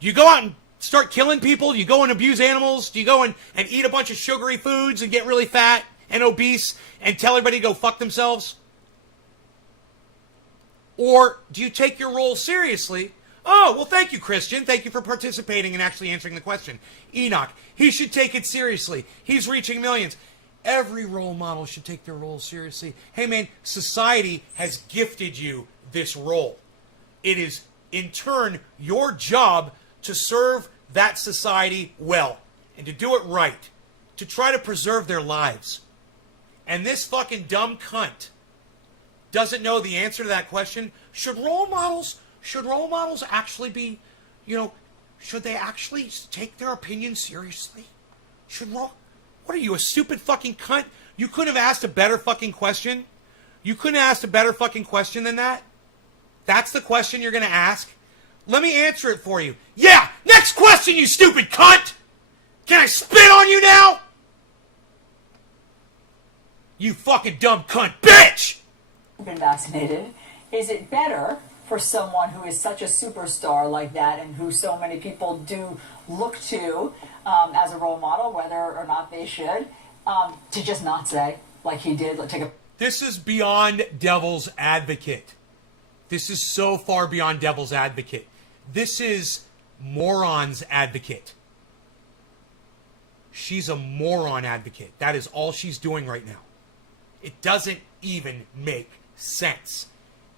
Do you go out and start killing people? Do you go and abuse animals? Do you go and eat a bunch of sugary foods and get really fat and obese and tell everybody to go fuck themselves? Or do you take your role seriously? Oh, well, thank you, Christian. Thank you for participating and actually answering the question. Enoch, he should take it seriously. He's reaching millions. Every role model should take their role seriously. Hey, man, society has gifted you this role. It is, in turn, your job to serve that society well and to do it right, to try to preserve their lives. And this fucking dumb cunt doesn't know the answer to that question. Should role models actually be, should they actually take their opinion seriously? What are you, a stupid fucking cunt? You couldn't have asked a better fucking question? You couldn't have asked a better fucking question than that? That's the question you're going to ask? Let me answer it for you. Yeah! Next question, you stupid cunt! Can I spit on you now? You fucking dumb cunt bitch! Been vaccinated. Is it better for someone who is such a superstar like that and who so many people do look to as a role model, whether or not they should, to just not say, like he did, This is beyond devil's advocate. This is so far beyond devil's advocate. This is moron's advocate. She's a moron advocate. That is all she's doing right now. It doesn't even make sense.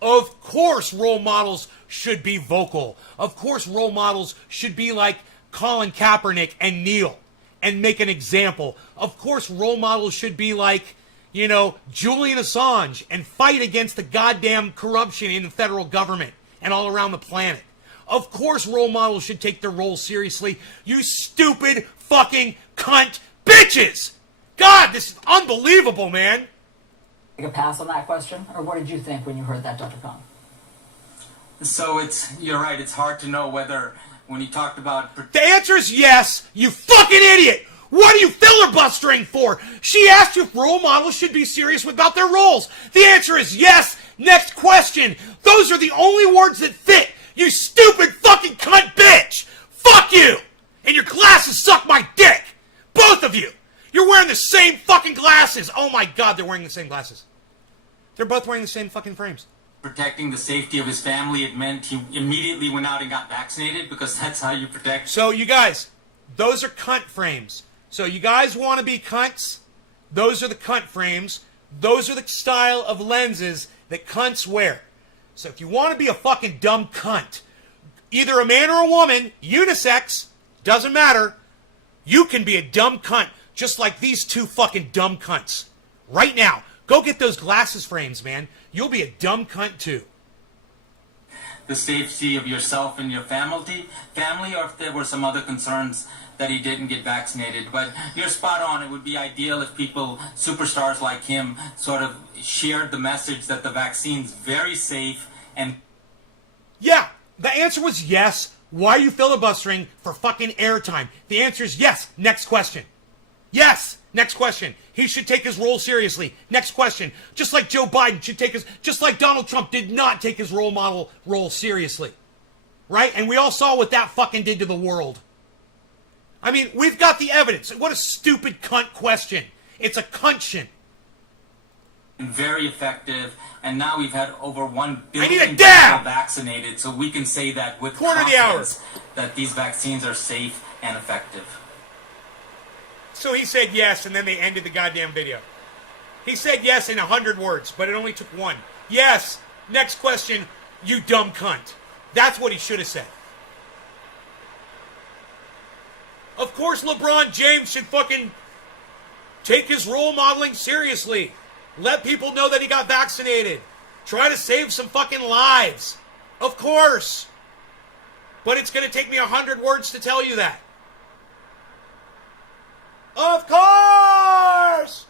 Of course role models should be vocal. Of course role models should be like Colin Kaepernick and kneel and make an example. Of course role models should be like, you know, Julian Assange and fight against the goddamn corruption in the federal government and all around the planet. Of course role models should take their role seriously. You stupid fucking cunt bitches! God, this is unbelievable, man. Take a pass on that question, or what did you think when you heard that, Dr. Khan? So you're right, it's hard to know whether, when he talked about... The answer is yes, you fucking idiot! What are you filibustering for? She asked you if role models should be serious about their roles. The answer is yes. Next question. Those are the only words that fit. You stupid fucking cunt bitch. Fuck you. And your glasses suck my dick. Both of you. You're wearing the same fucking glasses. Oh my God, they're wearing the same glasses. They're both wearing the same fucking frames. Protecting the safety of his family, it meant he immediately went out and got vaccinated, because that's how you protect... So you guys, those are cunt frames. So you guys want to be cunts? Those are the cunt frames. Those are the style of lenses that cunts wear. So if you want to be a fucking dumb cunt, either a man or a woman, unisex, doesn't matter, you can be a dumb cunt just like these two fucking dumb cunts. Right now, go get those glasses frames, man. You'll be a dumb cunt too. The safety of yourself and your family, or if there were some other concerns that he didn't get vaccinated. But you're spot on. It would be ideal if people, superstars like him, sort of shared the message that the vaccine's very safe and... Yeah, the answer was yes. Why are you filibustering for fucking airtime? The answer is yes. Next question. Yes. Next question. He should take his role seriously. Next question. Just like Joe Biden should take his... Just like Donald Trump did not take his role model role seriously. Right? And we all saw what that fucking did to the world. I mean, we've got the evidence. What a stupid cunt question. It's a cuntion. very effective, and now we've had over 1 I need a billion people dab! vaccinated, so we can say that with Quarter of the hour. confidence that these vaccines are safe and effective. So he said yes, and then they ended the goddamn video. He said yes in 100 words, but it only took one. Yes. Next question, you dumb cunt. That's what he should have said. Of course LeBron James should fucking take his role modeling seriously. Let people know that he got vaccinated. Try to save some fucking lives. Of course. But it's going to take me 100 words to tell you that. Of course!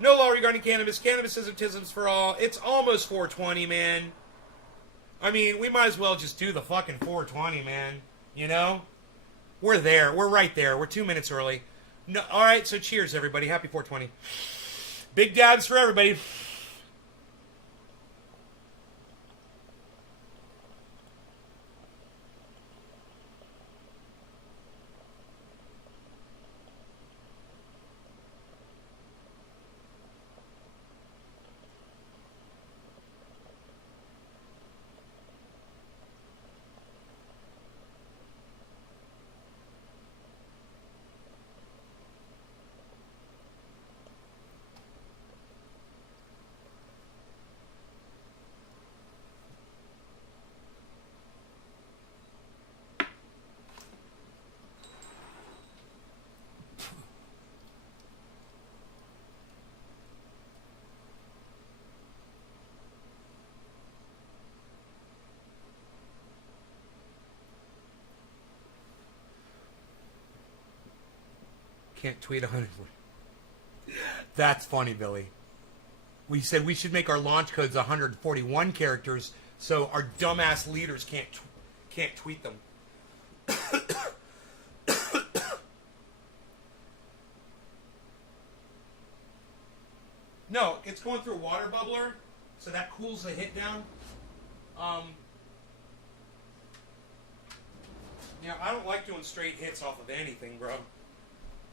No law regarding cannabis. Cannabis is autism's for all. It's almost 420, man. I mean, we might as well just do the fucking 420, man. You know? We're there. We're right there. We're 2 minutes early. No, all right, so cheers, everybody. Happy 420. Big dabs for everybody. Can't tweet 100. That's funny, Billy. We said we should make our launch codes 141 characters so our dumbass leaders can't tweet them. No, it's going through a water bubbler, so that cools the hit down. Yeah, I don't like doing straight hits off of anything, bro.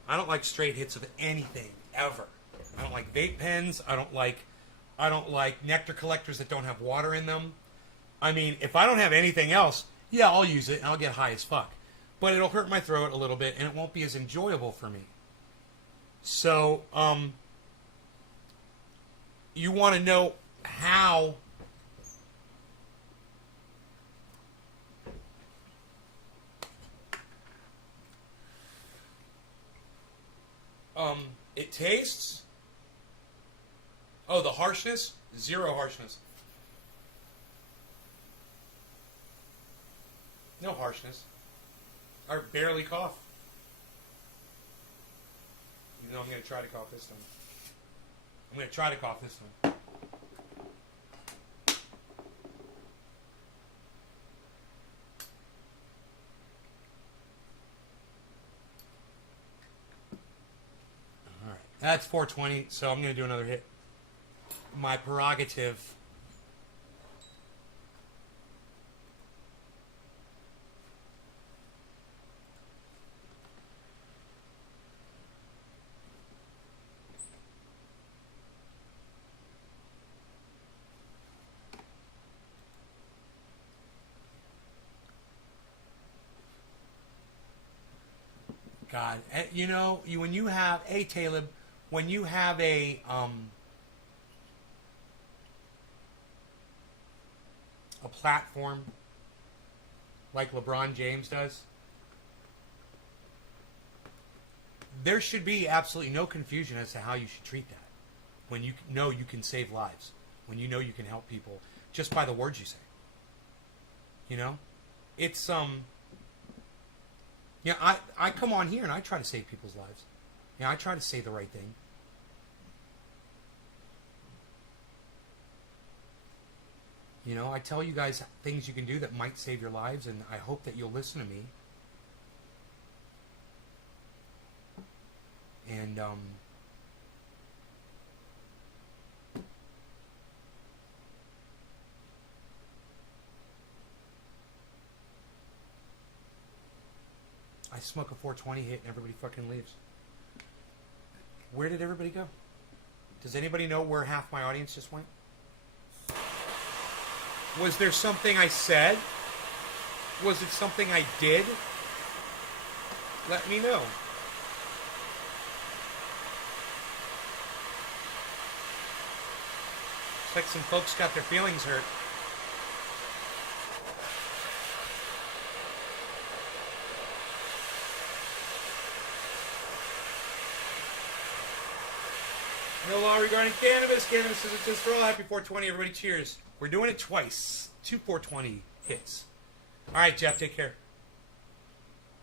I don't like straight hits of anything, ever. I don't like vape pens. I don't like nectar collectors that don't have water in them. I mean, if I don't have anything else, yeah, I'll use it and I'll get high as fuck. But it'll hurt my throat a little bit and it won't be as enjoyable for me. So, you want to know how it tastes? Oh, the harshness? Zero harshness. No harshness. I barely cough. Even though I'm going to try to cough this time. I'm going to try to cough this time. Alright. That's 420, so I'm going to do another hit. My prerogative. God, you know, when you have, hey Caleb, when you have a platform like LeBron James does, there should be absolutely no confusion as to how you should treat that. When you know you can save lives, when you know you can help people just by the words you say. You know, it's yeah, I come on here and I try to save people's lives. Yeah, I try to say the right thing. You know, I tell you guys things you can do that might save your lives, and I hope that you'll listen to me. And I smoke a 420 hit and everybody fucking leaves. Where did everybody go? Does anybody know where half my audience just went? Was there something I said? Was it something I did? Let me know. Looks like some folks got their feelings hurt. No law regarding cannabis. Cannabis is just for all. Happy 420, everybody. Cheers. We're doing it twice. 2 420 hits. All right, Jeff, take care.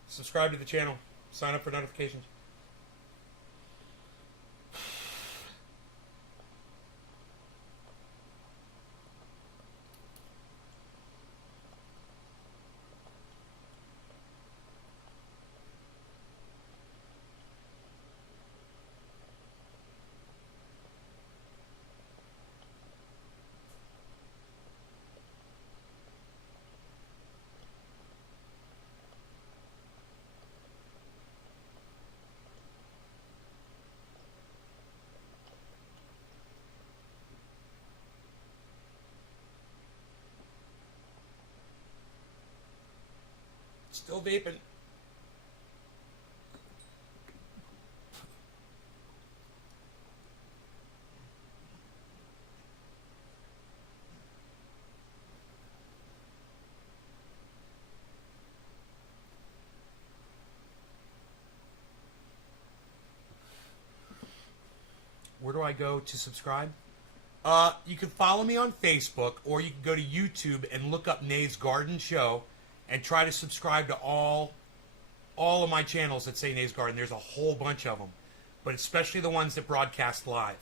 Subscribe to the channel. Sign up for notifications. Still vaping. Where do I go to subscribe? You can follow me on Facebook, or you can go to YouTube and look up Nays Garden Show and try to subscribe to all of my channels that say Nays Garden. There's a whole bunch of them, but especially the ones that broadcast live.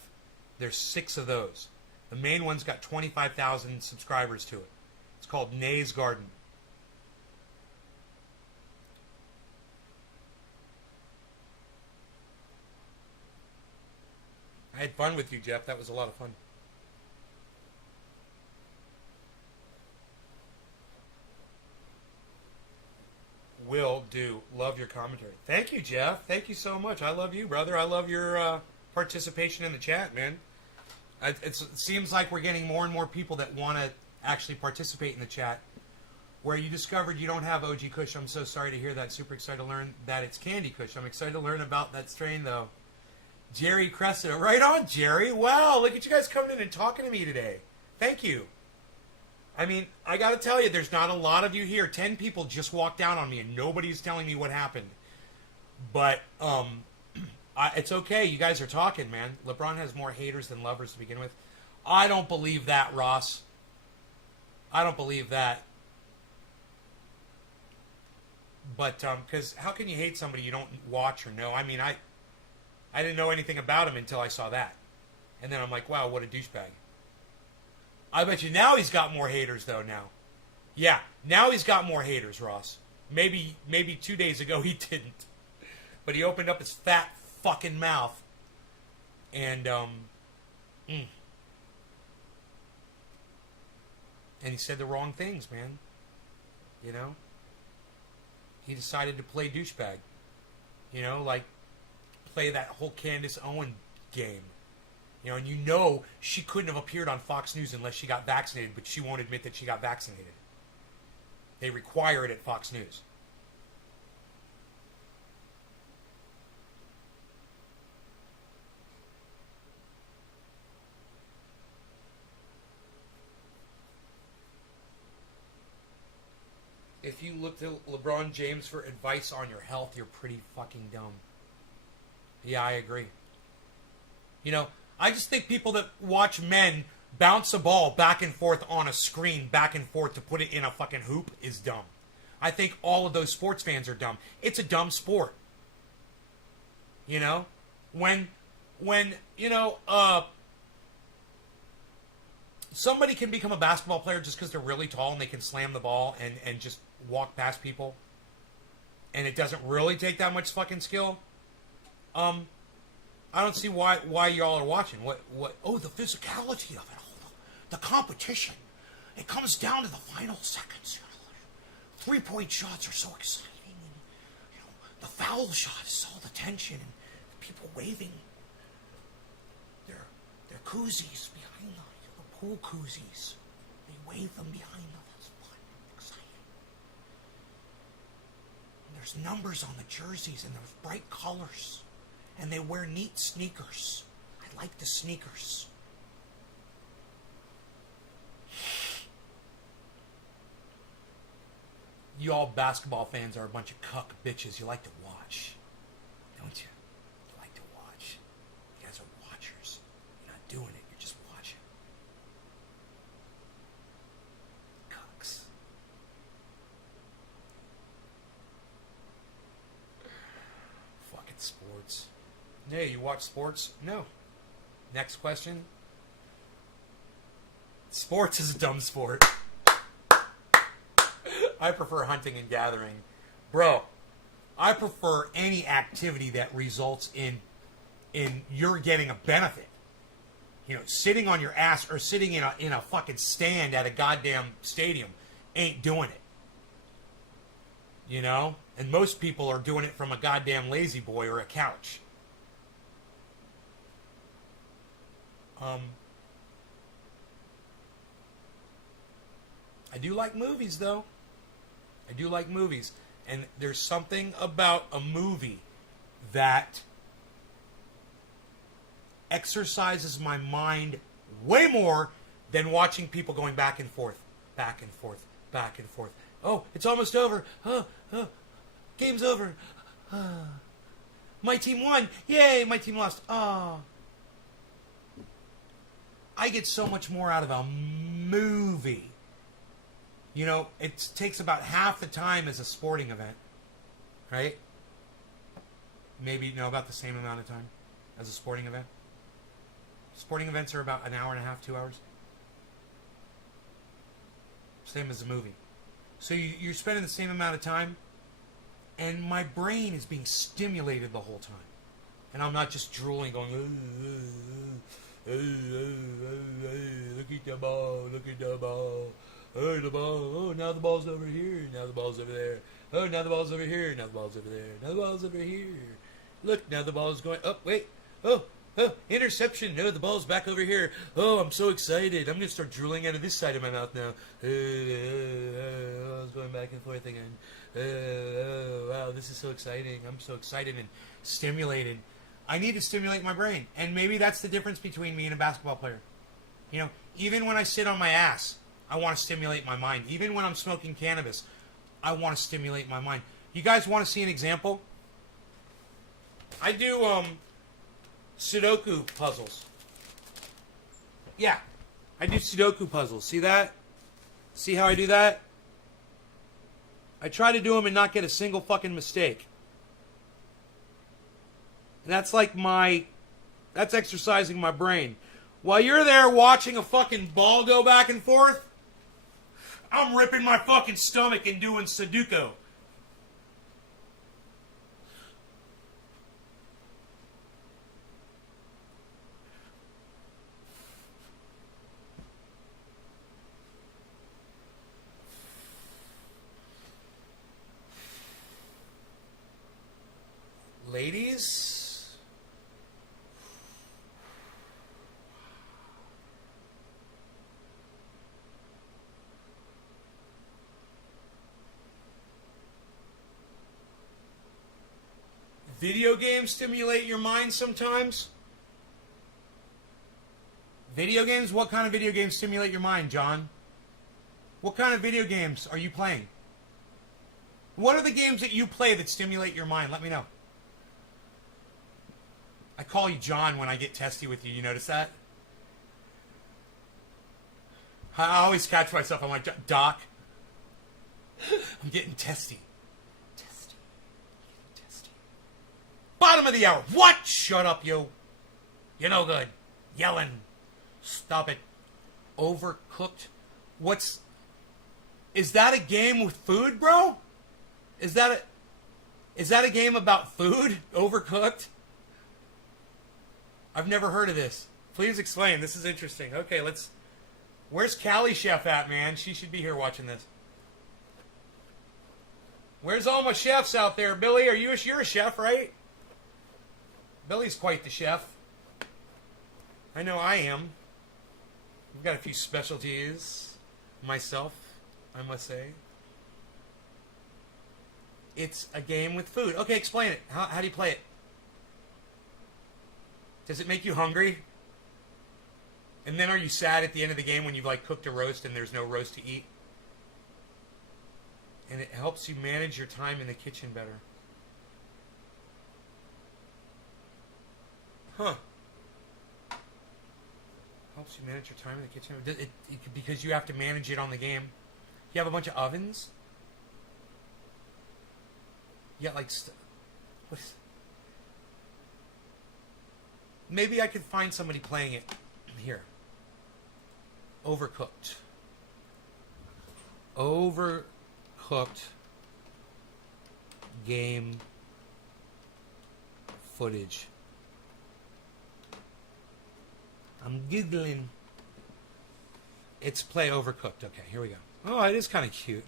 There's 6 of those. The main one's got 25,000 subscribers to it. It's called Nays Garden. I had fun with you, Jeff. That was a lot of fun. Will do. Love your commentary. Thank you, Jeff. Thank you so much. I love you, brother. I love your participation in the chat, man. It seems like we're getting more and more people that want to actually participate in the chat. Where you discovered you don't have OG Kush. I'm so sorry to hear that. Super excited to learn that it's Candy Kush. I'm excited to learn about that strain, though. Jerry Cressida. Right on, Jerry. Wow, look at you guys coming in and talking to me today. Thank you. I mean, I got to tell you, there's not a lot of you here. 10 people just walked down on me, and nobody's telling me what happened. But It's okay. You guys are talking, man. LeBron has more haters than lovers to begin with. I don't believe that, Ross. I don't believe that. But, because how can you hate somebody you don't watch or know? I mean, I didn't know anything about him until I saw that. And then I'm like, wow, what a douchebag. I bet you now he's got more haters, though, now. Yeah, now he's got more haters, Ross. Maybe 2 days ago he didn't. But he opened up his fat fucking mouth. And, and he said the wrong things, man. You know? He decided to play douchebag. You know, like, play that whole Candace Owen game. You know, and you know she couldn't have appeared on Fox News unless she got vaccinated, but she won't admit that she got vaccinated. They require it at Fox News. If you look to LeBron James for advice on your health, you're pretty fucking dumb. Yeah, I agree. You know, I just think people that watch men bounce a ball back and forth on a screen, back and forth to put it in a fucking hoop is dumb. I think all of those sports fans are dumb. It's a dumb sport. You know? When you know, somebody can become a basketball player just because they're really tall and they can slam the ball and just walk past people, and it doesn't really take that much fucking skill. I don't see why y'all are watching. Oh, the physicality of it. Oh, the competition. It comes down to the final seconds. You know, 3-point shots are so exciting. And, you know, the foul shot is all the tension and the people waving their koozies behind them. You know, the pool koozies. They wave them behind them. That's fun. Exciting. And there's numbers on the jerseys and there's bright colors. And they wear neat sneakers. I like the sneakers. You all basketball fans are a bunch of cuck bitches. You like to watch, don't you? You like to watch. You guys are watchers. You're not doing it. You're just watching. Cucks. Fucking sports. Hey, you watch sports? No. Next question. Sports is a dumb sport. I prefer hunting and gathering. Bro, I prefer any activity that results in you're getting a benefit. You know, sitting on your ass or sitting in a fucking stand at a goddamn stadium ain't doing it. You know? And most people are doing it from a goddamn lazy boy or a couch. I do like movies, though. I do like movies. And there's something about a movie that exercises my mind way more than watching people going back and forth, back and forth, back and forth. Oh, it's almost over. Game's over. My team won. Yay, my team lost. I get so much more out of a movie. You know, it takes about half the time as a sporting event, right? Maybe, no, about the same amount of time as a sporting event. Sporting events are about an hour and a half, 2 hours. Same as a movie. So you're spending the same amount of time, and my brain is being stimulated the whole time. And I'm not just drooling, going, look at the ball, look at the ball. Oh, the ball. Oh, now the ball's over here. Now the ball's over there. Oh, now the ball's over here. Now the ball's over there. Now the ball's over here. Look, now the ball's going. Oh, wait. Oh, interception. No, the ball's back over here. Oh, I'm so excited. I'm going to start drooling out of this side of my mouth now. It's going back and forth again. Wow, this is so exciting. I'm so excited and stimulated. I need to stimulate my brain. And maybe that's the difference between me and a basketball player. You know, even when I sit on my ass, I want to stimulate my mind. Even when I'm smoking cannabis, I want to stimulate my mind. You guys want to see an example? I do Sudoku puzzles. Yeah, I do Sudoku puzzles. See that? See how I do that? I try to do them and not get a single fucking mistake. And that's like that's exercising my brain. While you're there watching a fucking ball go back and forth, I'm ripping my fucking stomach and doing Sudoku. Ladies, video games stimulate your mind sometimes. Video games? What kind of video games stimulate your mind, John? What kind of video games are you playing? What are the games that you play that stimulate your mind? Let me know. I call you John when I get testy with you. You notice that? I always catch myself. I'm like, Doc, I'm getting testy. Testy. Testy. Bottom of the hour. What? Shut up, you. You're no good. Yelling. Stop it. Overcooked. Is that a game with food, bro? Is that a game about food? Overcooked? I've never heard of this. Please explain. This is interesting. Okay, where's Callie Chef at, man? She should be here watching this. Where's all my chefs out there? Billy, you're a chef, right? Billy's quite the chef. I know I am. I've got a few specialties myself, I must say. It's a game with food. Okay, explain it. How do you play it? Does it make you hungry? And then are you sad at the end of the game when you've like cooked a roast and there's no roast to eat? And it helps you manage your time in the kitchen better. Huh. Helps you manage your time in the kitchen. Because you have to manage it on the game. You have a bunch of ovens? Yeah, like... what is... Maybe I could find somebody playing it here. Overcooked. Overcooked game footage. I'm giggling. It's play Overcooked. Okay, here we go. Oh, it is kind of cute.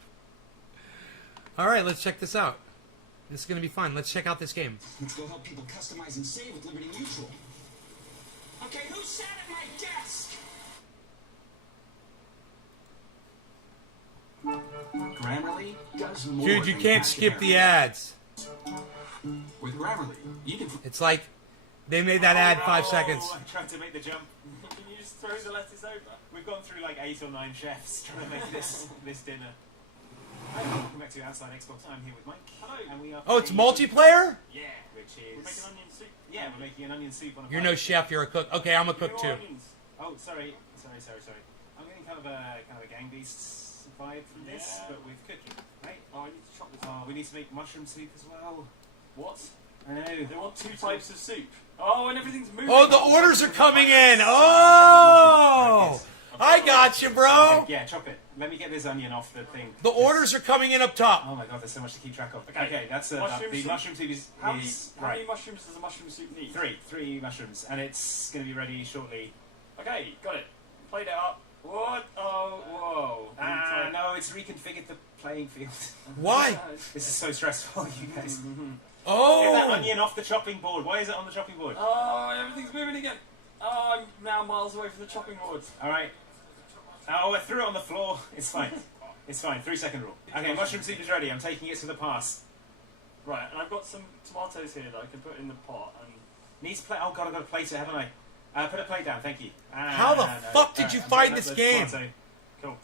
All right, let's check this out. This is going to be fun. Let's check out this game. Let's go help people customize and save with Liberty Mutual. Okay, who sat at my desk? Grammarly does more. Dude, you than can't skip the ads. With Grammarly, you can. It's like they made that ad 5 seconds. I tried to make the jump. Can you just throw the lettuce over? We've gone through like 8 or 9 chefs trying to make this dinner. Hi, welcome back to Outside Xbox. I'm here with Mike. Hello. And we are Oh, it's playing- multiplayer? Yeah, which is... We're making onion soup. Yeah, we're making an onion soup on a You're plate. no chef, you're a cook. Okay, I'm a cook No too. onions. Oh, sorry. I'm getting kind of a Gang Beasts vibe from this, Yeah. but with cooking, right? Oh, I need to chop this. Oh, we need to make mushroom soup as well. What? I know. They want 2 types of soup. Oh, and everything's moving. Oh, the orders are coming in. Oh! I got you, bro. Yeah, chop it. Let me get this onion off the thing. The orders are coming in up top. Oh my god, there's so much to keep track of. Okay. Okay, that's the Mushroom mushroom soup is How many right. mushrooms does a mushroom soup need? Three mushrooms, and it's going to be ready shortly. Okay, got it. Played it up. What? Oh, whoa. No, it's reconfigured the playing field. Why? This is so stressful, you guys. Get that Oh! onion off the chopping board. Why is it on the chopping board? Oh, everything's moving again. Oh, I'm now miles away from the chopping board. All right. Oh, I threw it on the floor. It's fine. It's fine. 3-second rule. Okay, mushroom soup is ready. I'm taking it to the pass. Right, and I've got some tomatoes here that I can put in the pot. And Needs plate. Oh god, I've got a plate here, haven't I? Put a plate down. Thank you. How the fuck did you find this game? Tomato. cool.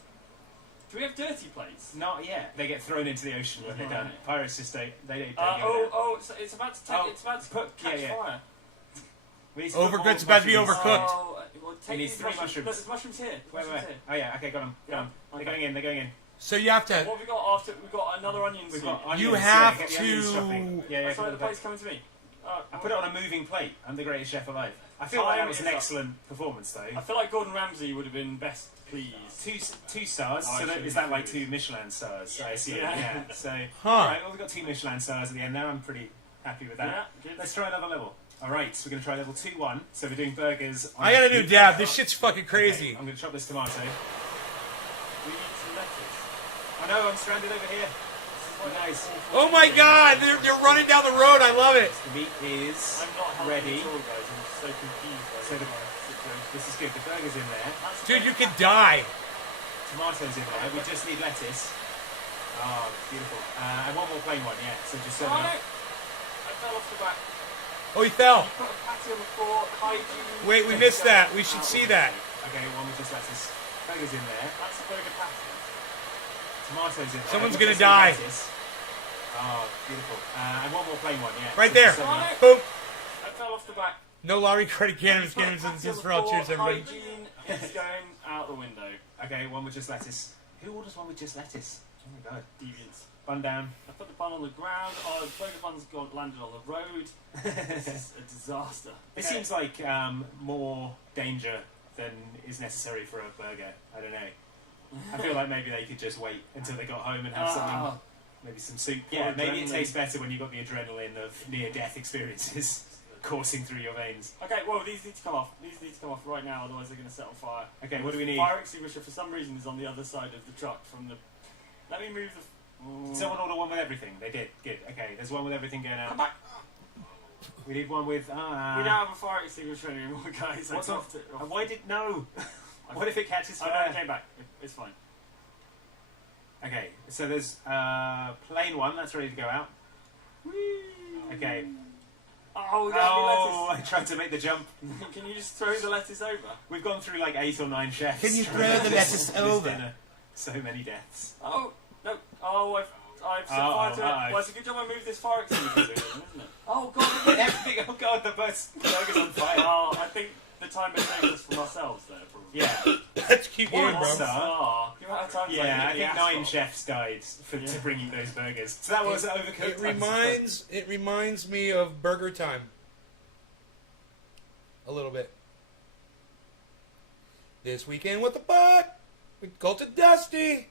Do we have dirty plates? Not yet. They get thrown into the ocean when they're done. Right. Pirates just don't go down. It's about to take. Oh, It's about to put- catch yeah. fire. We need to put more It's about to be mushrooms. overcooked. Oh, well, take need these 3 mushrooms. mushrooms. Look, there's mushrooms here. Wait, Mushrooms wait. here. Oh yeah, okay, got them. Yeah, They're okay. going in. They're going in. So you have to. What have we got after? We've got another onion We've soup. got onions. You yeah, have get the onions chopping. to. Yeah, That's put right, it the on the plate's coming to me. I put it on a moving plate. I'm the greatest chef alive. I feel like that was an excellent performance, though. I feel like Gordon Ramsay would have been best pleased. Two stars. Oh, I So shouldn't is that be like pleased. 2 Michelin stars? I assume. Yeah. Yeah. So Huh. alright, well we've got 2 Michelin stars at the end there. I'm pretty happy with that. Yeah, good. Let's try another level. Alright, so we're gonna try level 2-1. So we're doing burgers. I got a new dab. This shit's fucking crazy. I'm gonna chop this tomato. We need some lettuce. I know I'm stranded over here. Nice. Oh my god, they're running down the road. I love it. The meat is I'm not helping ready. at all, guys. I'm so confused by So this the- situation. This is good. The burger's in there. That's Dude, good. you could die. Tomatoes in there. We just need lettuce. Oh, beautiful. And one more plain one, yeah. So just Oh, serve no. it up. I fell off the back. Oh, he fell. You put a patty on the floor. Hygiene. Wait, we missed that. We should see that. Okay, one with just lettuce. Burger's in there. That's a burger patty. Tomatoes in there. Someone's We gonna just need die. lettuce. Oh, beautiful. And one more plain one, yeah. Right So there. just serve it up. Boom. I fell off the back. No Laurie credit cannons. Put a Cannons patty on is the for all. floor. Cheers, everybody. Hygiene is going out the window. Okay, one with just lettuce. Who orders one with just lettuce? Oh my god. Deviants. Bun down. I put the bun on the ground. Oh, the burger bun's landed on the road. This is a disaster. It Okay. seems like more danger than is necessary for a burger. I don't know. I feel like maybe they could just wait until they got home and have something, maybe some soup. Yeah, maybe it adrenaline. tastes better when you've got the adrenaline of near-death experiences coursing through your veins. Okay, well, these need to come off. These need to come off right now, otherwise they're going to set on fire. Okay, what do we need? Fire extinguisher, for some reason, is on the other side of the truck from the... Let me move the... Someone order one with everything. They did. Good. Okay, there's one with everything going Come out. back! We need one with. We don't have a fire extinguisher anymore, guys. What's I off? dropped it. Why did no? What if it catches Oh, no, fire? it came back. It's fine. Okay, so there's plain one that's ready to go out. Okay. Oh, we got Oh, the I tried to make the jump. lettuce. Can you just throw the lettuce over? We've gone through like 8 or 9 chefs. Can you trying throw to the make lettuce this over? dinner. So many deaths. Oh, no. Oh, I've set fire to it. Well, it's a good job I moved this fire extinguisher, isn't it? Oh, God. Everything. Oh god, the burger's on fire. Oh, I think the time it saved us from ourselves there, probably. Yeah, Let's keep going, One bro. star. The amount of times yeah. I hit the think 9 asphalt. chefs died Yeah. to bring you those burgers. So that was overcooked. It reminds me of Burger Time. A little bit. This weekend, what the fuck? We call to Dusty.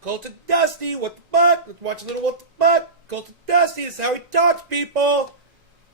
Call to Dusty. What the fuck? Let's watch a little what the fuck. Call to Dusty. This is how he talks, people.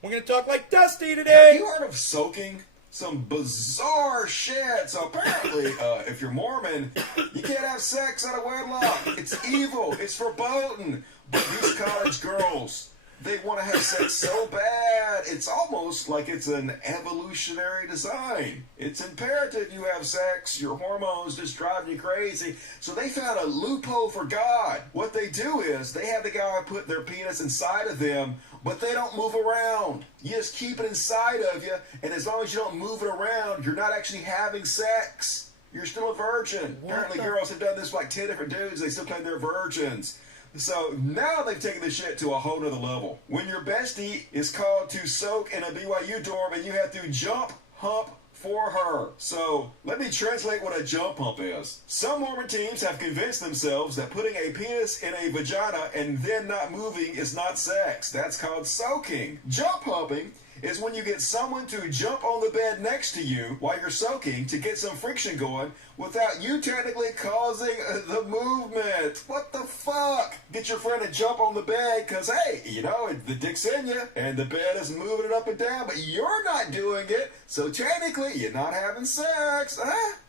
We're gonna talk like Dusty Have today. you heard of soaking? Some bizarre shit. So apparently, if you're Mormon, you can't have sex out of wedlock. It's evil. It's verboten. But these college girls, they want to have sex so bad. It's almost like it's an evolutionary design. It's imperative you have sex. Your hormones just drive you crazy. So they found a loophole for God. What they do is they have the guy put their penis inside of them, but they don't move around. You just keep it inside of you, and as long as you don't move it around, you're not actually having sex. You're still a virgin. Apparently girls have done this with like 10 different dudes. They still claim they're virgins. So now they've taken this shit to a whole nother level. When your bestie is called to soak in a BYU dorm and you have to jump hump for her. So let me translate what a jump hump is. Some Mormon teams have convinced themselves that putting a penis in a vagina and then not moving is not sex. That's called soaking. Jump humping is when you get someone to jump on the bed next to you while you're soaking to get some friction going without you technically causing the movement. What the fuck? Get your friend to jump on the bed because, hey, you know, the dick's in you and the bed is moving it up and down, but you're not doing it, so technically you're not having sex.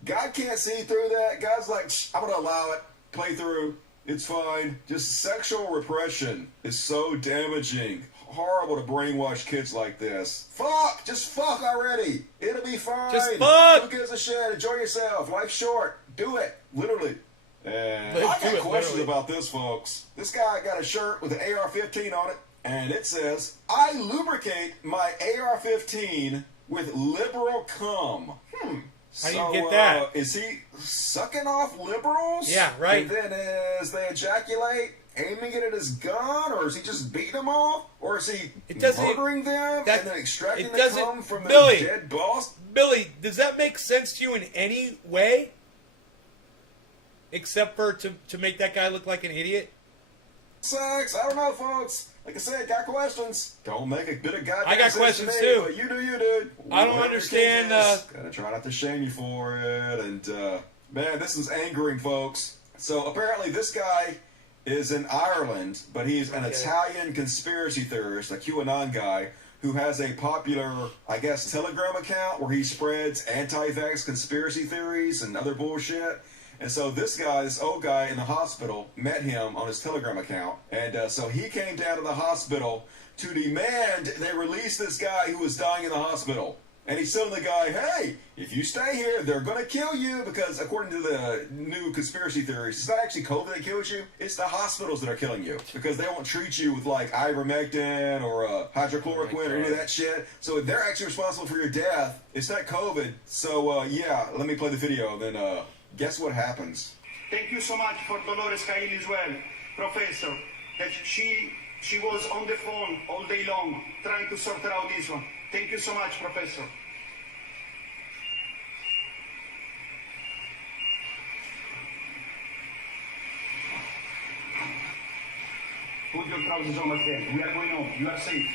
God can't see through that. God's like, I'm going to allow it. Play through. It's fine. Just sexual repression is so damaging. Horrible to brainwash kids like this. Fuck! Just fuck already! It'll be fine! Just fuck! Who gives a shit? Enjoy yourself. Life's short. Do it. Literally. And Do I got it, questions literally. about this, folks. This guy got a shirt with an AR-15 on it, and it says, I lubricate my AR-15 with liberal cum. How do you get that? Is he sucking off liberals? Yeah, right. And then as they ejaculate, aiming it at his gun, or is he just beating them off, or is he murdering them and then extracting the cum from their dead boss? Billy, does that make sense to you in any way? Except for to make that guy look like an idiot? Sex, I don't know, folks. Like I said, got questions. Don't make a bit of goddamn I got sense questions to me, too. But you do, dude. I don't understand. Gotta try not to shame you for it. And man, this is angering, folks. So apparently, this guy is in Ireland, but he's an Italian conspiracy theorist, a QAnon guy, who has a popular, I guess, Telegram account where he spreads anti-vax conspiracy theories and other bullshit. And so this old guy in the hospital, met him on his Telegram account. And so he came down to the hospital to demand they release this guy who was dying in the hospital. And he's telling the guy, hey, if you stay here, they're going to kill you because according to the new conspiracy theories, it's not actually COVID that kills you. It's the hospitals that are killing you because they won't treat you with like ivermectin or hydrochloroquine or any of that shit. So they're actually responsible for your death. It's not COVID. So yeah, let me play the video. Then guess what happens? Thank you so much for Dolores Cahill as well, Professor, that she was on the phone all day long trying to sort out this one. Thank you so much, Professor. Put your trousers on, my friend. We are going home. You are safe.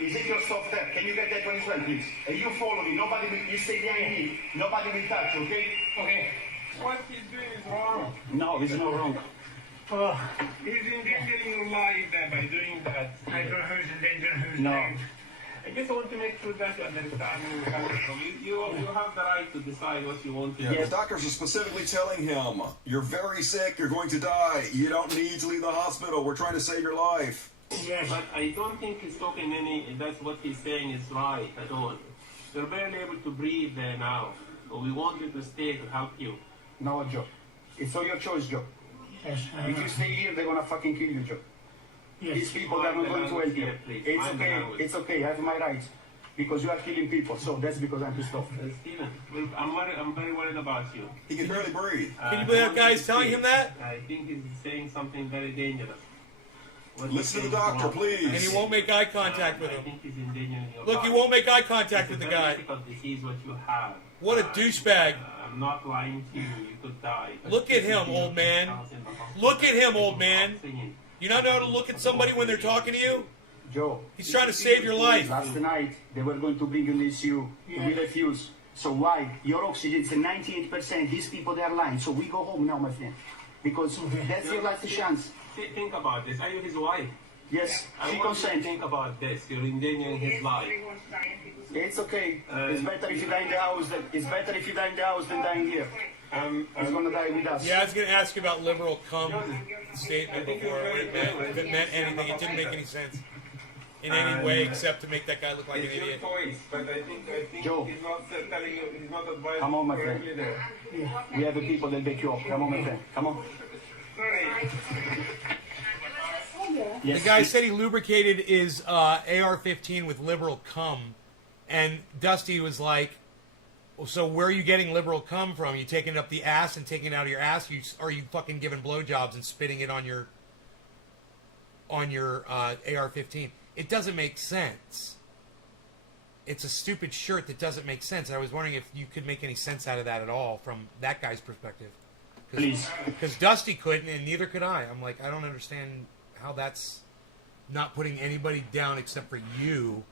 Is it your stuff there? Can you get that one as well, please? You follow me. You stay behind me. Nobody will touch, okay? Okay. What he's doing is wrong. No, it's not wrong. He's endangering your life by doing that. I don't know who's endangering who's No. life. I just want to make sure that you understand where you're coming from. You have the right to decide what you want to do. Yeah, the doctors are specifically telling him, you're very sick, you're going to die, you don't need to leave the hospital, we're trying to save your life. Yes. But I don't think he's talking that's what he's saying is right at all. You're barely able to breathe there now. So we want you to stay to help you. No, Joe. It's all your choice, Joe. Yes, if you stay here, they're gonna fucking kill you, Joe. Yes. These people are not going to help you. It's okay. It's okay. I have my rights because you are killing people. So that's because I'm pissed off. Steven, I'm very worried about you. He can barely breathe. Can you believe that guy's telling him that? I think he's saying something very dangerous. Listen to the doctor, please. And he won't make eye contact with him. I think he's endangering your Look, life. he won't make eye contact with the guy. It's a very difficult disease what you have. What a douchebag. I'm not lying to you. You could die. Look at him, old man. Look at him, old man. You not know how to look at somebody when they're talking to you? Joe. He's trying to save your life. Last night, they were going to bring you this you. We refuse. So why? Your oxygen is 98%. These people, they are lying. So we go home now, my friend. Because that's your last chance. Think about this. Are you his wife? Yes, I she want you to consent. think about this. You're endangering his life. It's okay. It's better if you die in the house. It's better if you die in the house than dying here. He's gonna die with us. Yeah, I was going to ask you about liberal cum statement before, what it meant. If it meant anything, it didn't make any sense in any way except to make that guy look like an idiot. Choice, but I think Joe. he's not telling you, he's not advising. Come on, my friend. correctly there. We have the people that back you up. Come on, my friend. Come on. Sorry. Yes. The guy said he lubricated his AR-15 with liberal cum, and Dusty was like, well, so where are you getting liberal cum from? You taking it up the ass and taking it out of your ass? Are you fucking giving blowjobs and spitting it on your AR-15? It doesn't make sense. It's a stupid shirt that doesn't make sense. I was wondering if you could make any sense out of that at all from that guy's perspective. Please. Because Dusty couldn't, and neither could I. I'm like, I don't understand how that's not putting anybody down except for you.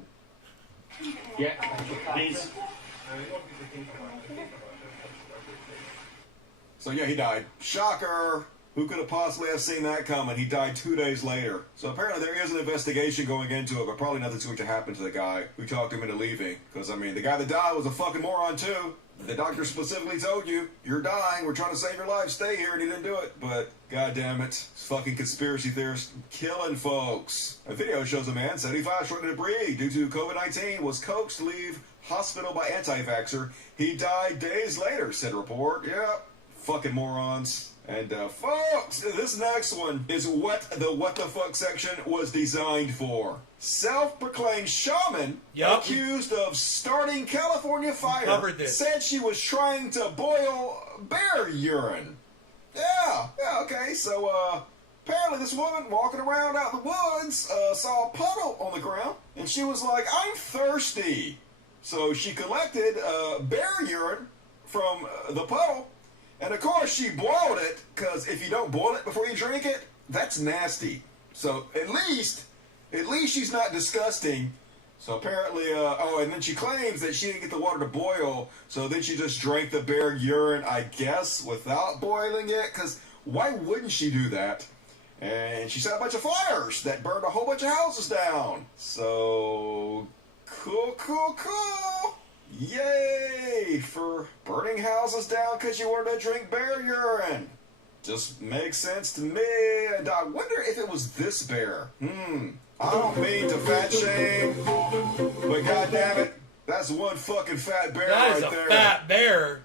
Yeah, please. So yeah, he died. Shocker! Who could have possibly have seen that coming? He died 2 days later. So apparently there is an investigation going into it, but probably nothing's going to happen to the guy who talked him into leaving. Because, I mean, the guy that died was a fucking moron, too. The doctor specifically told you, you're dying, we're trying to save your life, stay here, and he didn't do it. But, god damn it, fucking conspiracy theorists killing folks. A video shows a man, 75, struggling to breathe due to COVID-19, was coaxed to leave hospital by anti-vaxxer. He died days later, said report. Yep, fucking morons. And folks, this next one is what the fuck section was designed for. Self-proclaimed shaman accused of starting California fire said she was trying to boil bear urine. Yeah, okay. So apparently this woman walking around out in the woods saw a puddle on the ground, and she was like, "I'm thirsty." So she collected bear urine from the puddle. And of course, she boiled it, because if you don't boil it before you drink it, that's nasty. So at least she's not disgusting. So apparently, and then she claims that she didn't get the water to boil, so then she just drank the bear urine, I guess, without boiling it, because why wouldn't she do that? And she set a bunch of fires that burned a whole bunch of houses down. So, cool. Yay for burning houses down because you wanted to drink bear urine. Just makes sense to me. And I wonder if it was this bear. I don't mean to fat shame, but goddammit, that's one fucking fat bear right there. That is a fat bear.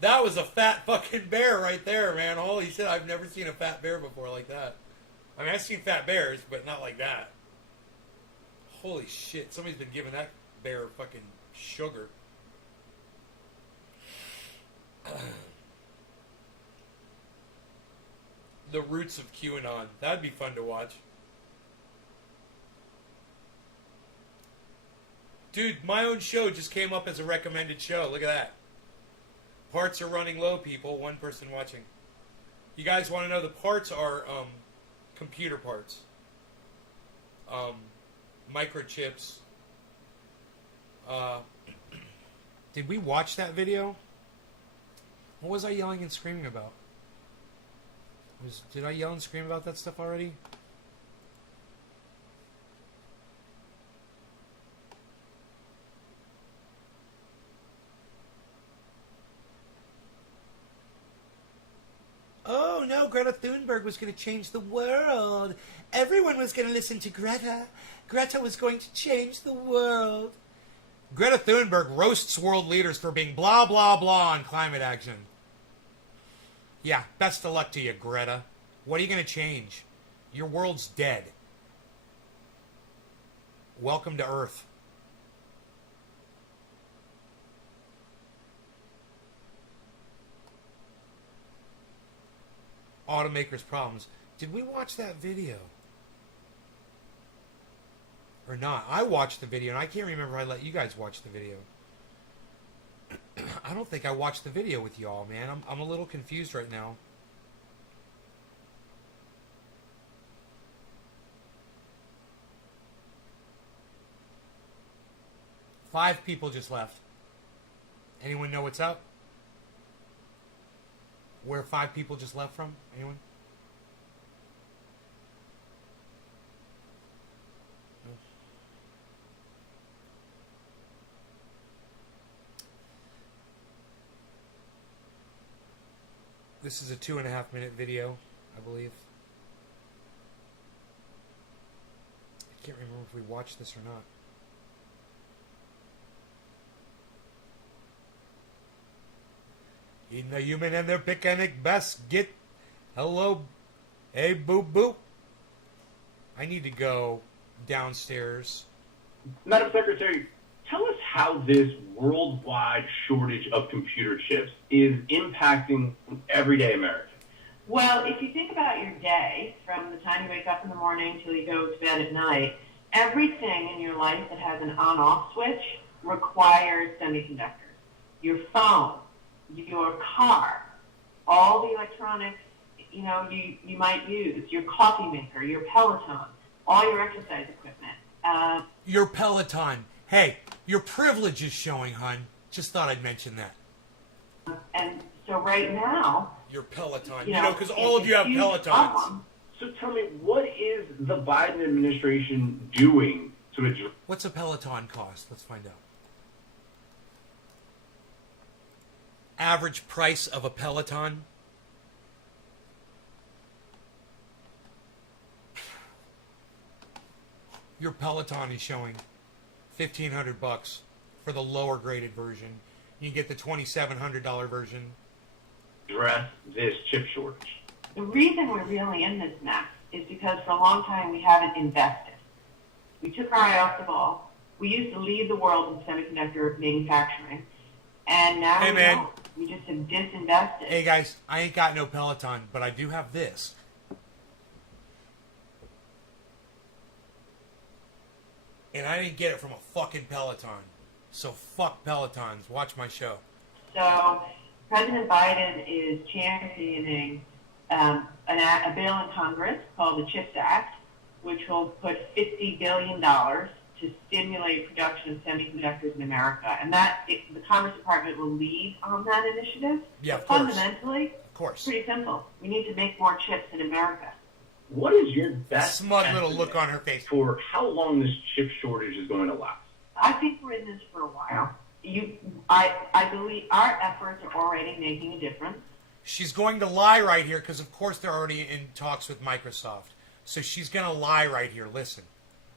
That was a fat fucking bear right there, man. Holy shit, I've never seen a fat bear before like that. I mean, I've seen fat bears, but not like that. Holy shit, somebody's been giving that bear fucking sugar. The roots of QAnon. That'd be fun to watch. Dude, my own show just came up as a recommended show. Look at that. Parts are running low, people. One person watching. You guys want to know the parts are computer parts. Microchips. Did we watch that video? What was I yelling and screaming about? Did I yell and scream about that stuff already? Oh no, Greta Thunberg was going to change the world. Everyone was going to listen to Greta. Greta was going to change the world. Greta Thunberg roasts world leaders for being blah, blah, blah on climate action. Yeah, best of luck to you, Greta. What are you going to change? Your world's dead. Welcome to Earth. Automakers' problems. Did we watch that video? Or not? I watched the video, and I can't remember if I let you guys watch the video. I don't think I watched the video with y'all, man. I'm a little confused right now. Five people just left. Anyone know what's up? Where 5 people just left from? Anyone? No. This is a 2.5-minute video, I believe. I can't remember if we watched this or not. In the human and their picanic basket. Hello. Hey, boop, boop. I need to go downstairs. Madam Secretary, tell us how this worldwide shortage of computer chips is impacting everyday Americans. Well, if you think about your day, from the time you wake up in the morning till you go to bed at night, everything in your life that has an on-off switch requires semiconductors. Your phone, your car, all the electronics, you might use, your coffee maker, your Peloton, all your exercise equipment. Your Peloton. Hey, your privilege is showing, hun. Just thought I'd mention that. And so right now... Your Peloton. Because all of you have Pelotons. So tell me, what is the Biden administration doing to address... What's a Peloton cost? Let's find out. Average price of a Peloton. Your Peloton is showing $1,500 for the lower graded version. You can get the $2,700 version address this chip shortage? The reason we're really in this mess is because for a long time we haven't invested. We took our eye off the ball. We used to lead the world in semiconductor manufacturing, and now Hey, we man. don't. We just have disinvested. Hey guys, I ain't got no Peloton, but I do have this. And I didn't get it from a fucking Peloton. So fuck Pelotons. Watch my show. So President Biden is championing a bill in Congress called the CHIPS Act, which will put $50 billion to stimulate production of semiconductors in America. And the Commerce Department will lead on that initiative. Yeah, But of course. fundamentally, Of course. pretty simple. We need to make more chips in America. What is your best Smug little estimate look on her face. for how long this chip shortage is going to last? I think we're in this for a while. I believe our efforts are already making a difference. She's going to lie right here because, of course, they're already in talks with Microsoft. So she's going to lie right here. Listen.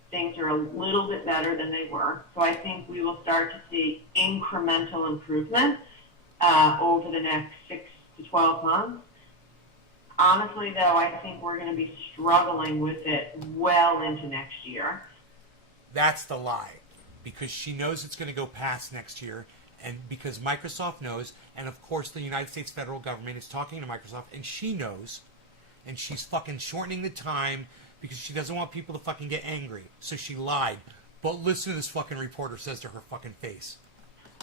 Things are a little bit better than they were. So I think we will start to see incremental improvement over the next 6 to 12 months. Honestly, though, I think we're going to be struggling with it well into next year. That's the lie. Because she knows it's going to go past next year. And because Microsoft knows. And, of course, the United States federal government is talking to Microsoft. And she knows. And she's fucking shortening the time because she doesn't want people to fucking get angry. So she lied. But listen to this fucking reporter says to her fucking face.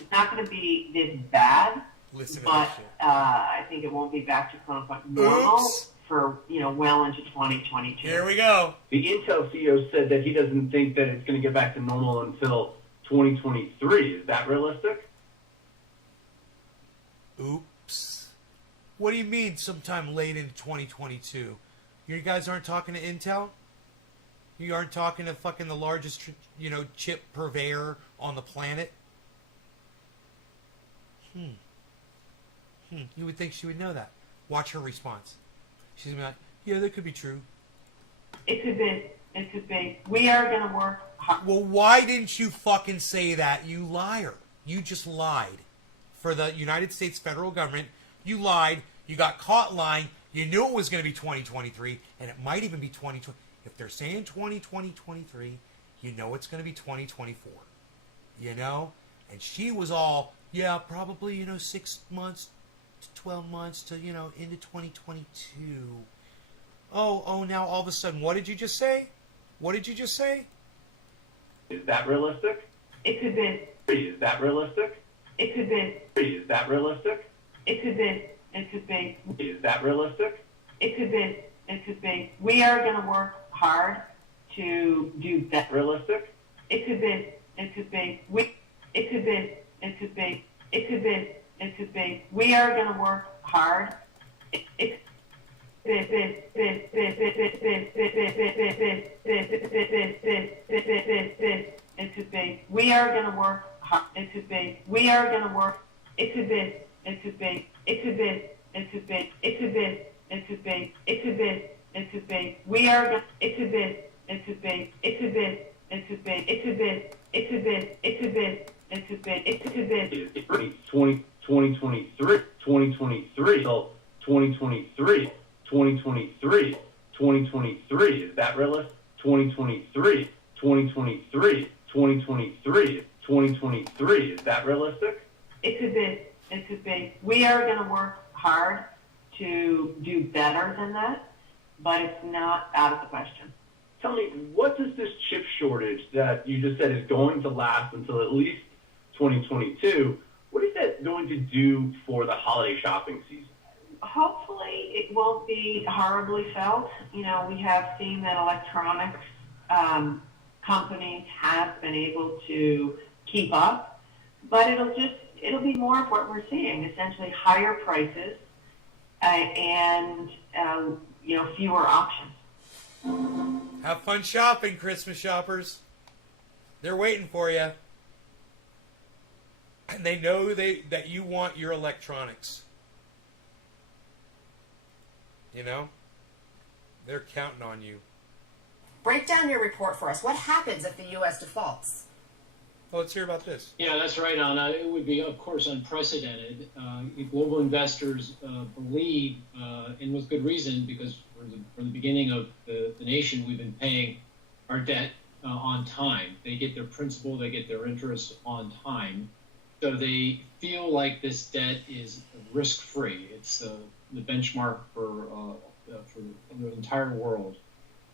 It's not going to be this bad, Listen to but this shit. I think it won't be back to quote-unquote normal Oops. for, well into 2022. Here we go. The Intel CEO said that he doesn't think that it's going to get back to normal until 2023. Is that realistic? Oops. What do you mean sometime late into 2022? You guys aren't talking to Intel? You aren't talking to fucking the largest, chip purveyor on the planet? You would think she would know that. Watch her response. She's gonna be like, yeah, that could be true. It could be. It could be. We are going to work hard. Well, why didn't you fucking say that, you liar? You just lied. For the United States federal government, you lied. You got caught lying. You knew it was going to be 2023, and it might even be 2020. If they're saying 2023, you know it's going to be 2024. And she was all, yeah, probably, 6 months to 12 months to, into 2022. Oh, now all of a sudden, what did you just say? What did you just say? Is that realistic? It could be. Is that realistic? It could be. Is that realistic? It could be. It could be. Is that realistic? It could be. It could be. We are going to work hard to do that. Realistic? It could be. It could be. It could be. It could be. It could be. It could be. We are going to work hard. It could be. We are going to work hard. It could be. We are going to work. It could be. It could be. It could be. It could be. It could be. It could be. It could be. It could be. We are going. It could be. It could be. It could be. It could be. It could be. It could be. It could be. It could be. It could be. 2023, 2023, till 2023, 2023, 2023. Is that realistic? 2023, 2023, 2023, 2023. Is that realistic? It could be. It could be. We are going to work hard to do better than that, but it's not out of the question. Tell me, what does this chip shortage that you just said is going to last until at least 2022, what is that going to do for the holiday shopping season? Hopefully it won't be horribly felt. We have seen that electronics companies have been able to keep up, but it'll be more of what we're seeing, essentially higher prices and fewer options. Have fun shopping, Christmas shoppers. They're waiting for you. And they know that you want your electronics. They're counting on you. Break down your report for us. What happens if the U.S. defaults? Well, let's hear about this. Yeah, that's right, Anna. It would be, of course, unprecedented. Global investors believe, and with good reason, because from the beginning of the nation, we've been paying our debt on time. They get their principal, they get their interest on time. So they feel like this debt is risk-free. It's the benchmark for the entire world.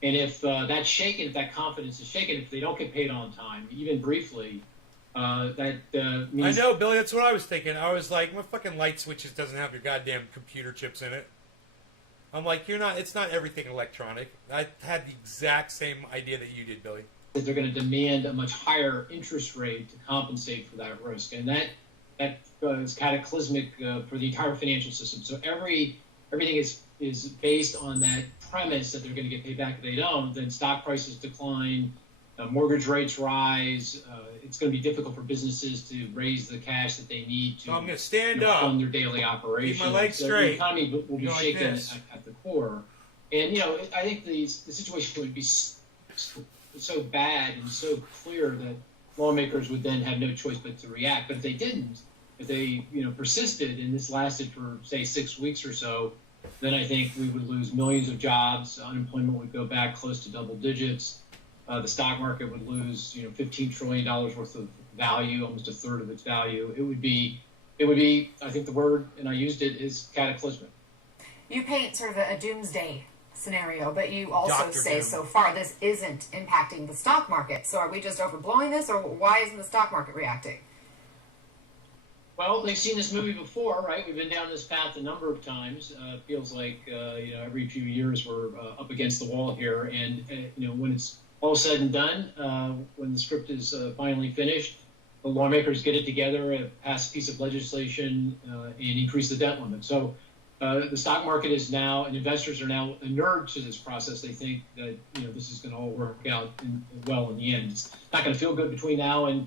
And if that's shaken, if that confidence is shaken, if they don't get paid on time, even briefly, that means... I know, Billy, that's what I was thinking. I was like, my fucking light switches doesn't have your goddamn computer chips in it. I'm like, it's not everything electronic. I had the exact same idea that you did, Billy. That they're going to demand a much higher interest rate to compensate for that risk. And that is cataclysmic for the entire financial system. So everything is based on that premise that they're going to get paid back. If they don't, then stock prices decline, mortgage rates rise. It's going to be difficult for businesses to raise the cash that they need to So I'm going to stand up, fund their daily operations. keep my legs So straight. the economy will be Go like shaken this. at the core. And, I think the situation would be so bad and so clear that lawmakers would then have no choice but to react. But if they didn't, if they persisted and this lasted for, say, 6 weeks or so, then I think we would lose millions of jobs. Unemployment would go back close to double digits. The stock market would lose, $15 trillion worth of value, almost a third of its value. It would be, I think the word, and I used it, is cataclysmic. You paint sort of a doomsday scenario, but you also Dr. say Doom. so far this isn't impacting the stock market. So are we just overblowing this, or why isn't the stock market reacting? Well, they've seen this movie before, right? We've been down this path a number of times. It feels like every few years we're up against the wall here, and when it's all said and done, when the script is finally finished, the lawmakers get it together, pass a piece of legislation, and increase the debt limit. So the stock market is now, and investors are now inured to this process. They think that this is going to all work out well in the end. It's not going to feel good between now and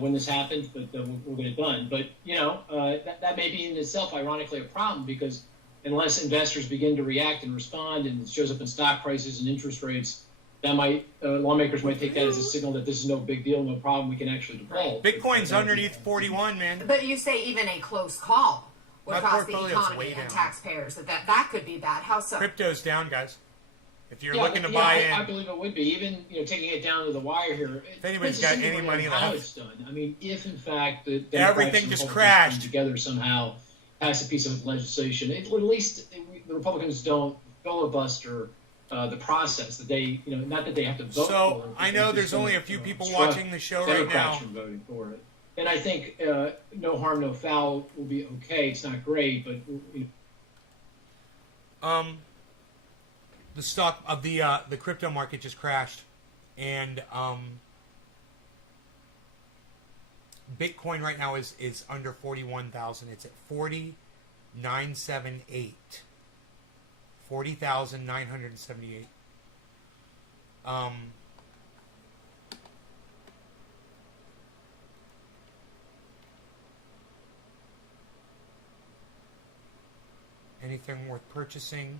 when this happens, but we'll get it done. But that may be in itself, ironically, a problem, because unless investors begin to react and respond, and it shows up in stock prices and interest rates, that might lawmakers might take that as a signal that this is no big deal, no problem. We can actually default. Bitcoin's underneath 41, man. But you say even a close call would My cost the portfolio's economy way and down. taxpayers. That could be bad. How so? Crypto's down, guys. If you're Yeah, looking to yeah, buy I in, believe it would be. Even taking it down to the wire here. If anybody's got any money how left. it's done. I mean, if in fact the Everything Democrats and just Republicans crashed. come together somehow, pass a piece of legislation, it would at least the Republicans don't filibuster the process. That they, not that they have to vote for So, it. I but know they're there's just only gonna, a few people obstruct watching the show right Democrats now. from voting for it. And I think no harm, no foul will be okay. It's not great, but The stock of the crypto market just crashed, and Bitcoin right now is under 41,000. It's at 40,978. 40,978. Anything worth purchasing?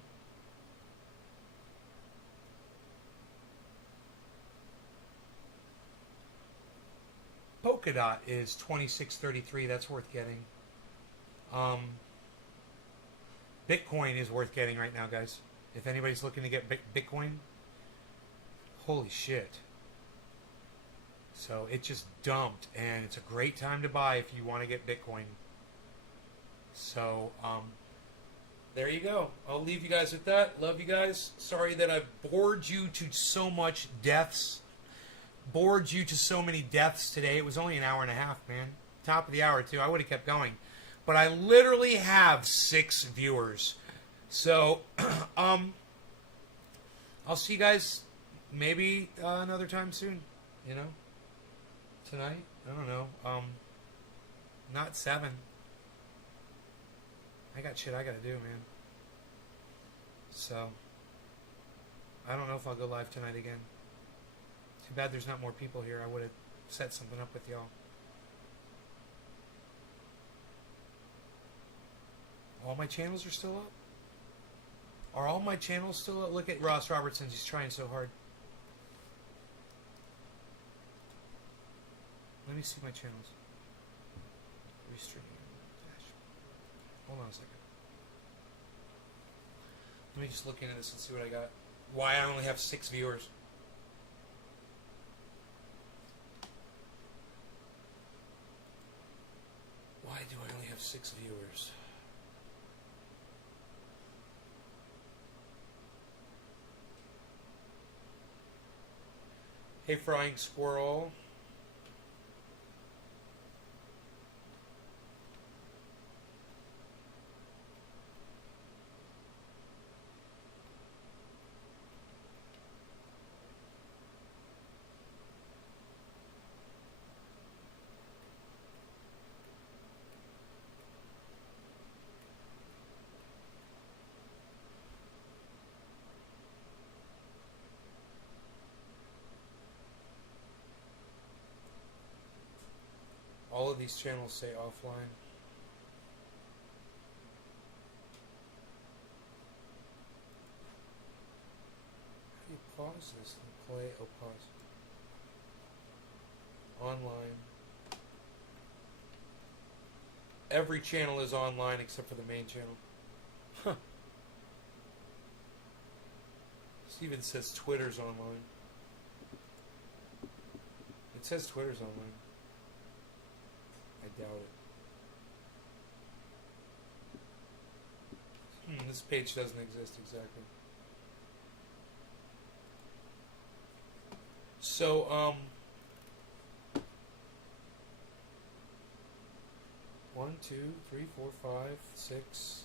Polkadot is 2633. That's worth getting. Bitcoin is worth getting right now, guys. If anybody's looking to get Bitcoin, holy shit. So it just dumped, and it's a great time to buy if you want to get Bitcoin. So there you go. I'll leave you guys with that. Love you guys. Sorry that I've bored you to so much deaths. Bored you to so many deaths today. It was only an hour and a half, man. Top of the hour, too. I would have kept going. But I literally have 6 viewers. So, I'll see you guys maybe another time soon. Tonight? I don't know. Not 7. I got shit I gotta do, man. So, I don't know if I'll go live tonight again. Too bad there's not more people here. I would have set something up with y'all. All my channels are still up? Are all my channels still up? Look at Ross Robertson. He's trying so hard. Let me see my channels. Restream. Hold on a second. Let me just look into this and see what I got. Why I only have 6 viewers. Why do I only have 6 viewers? Hey, Frying Squirrel. All of these channels say offline. How do you pause this and play? Oh, pause. Online. Every channel is online except for the main channel. Huh. Steven says Twitter's online. It says Twitter's online. I doubt it. This page doesn't exist exactly. So, 1, 2, 3, 4, 5, 6.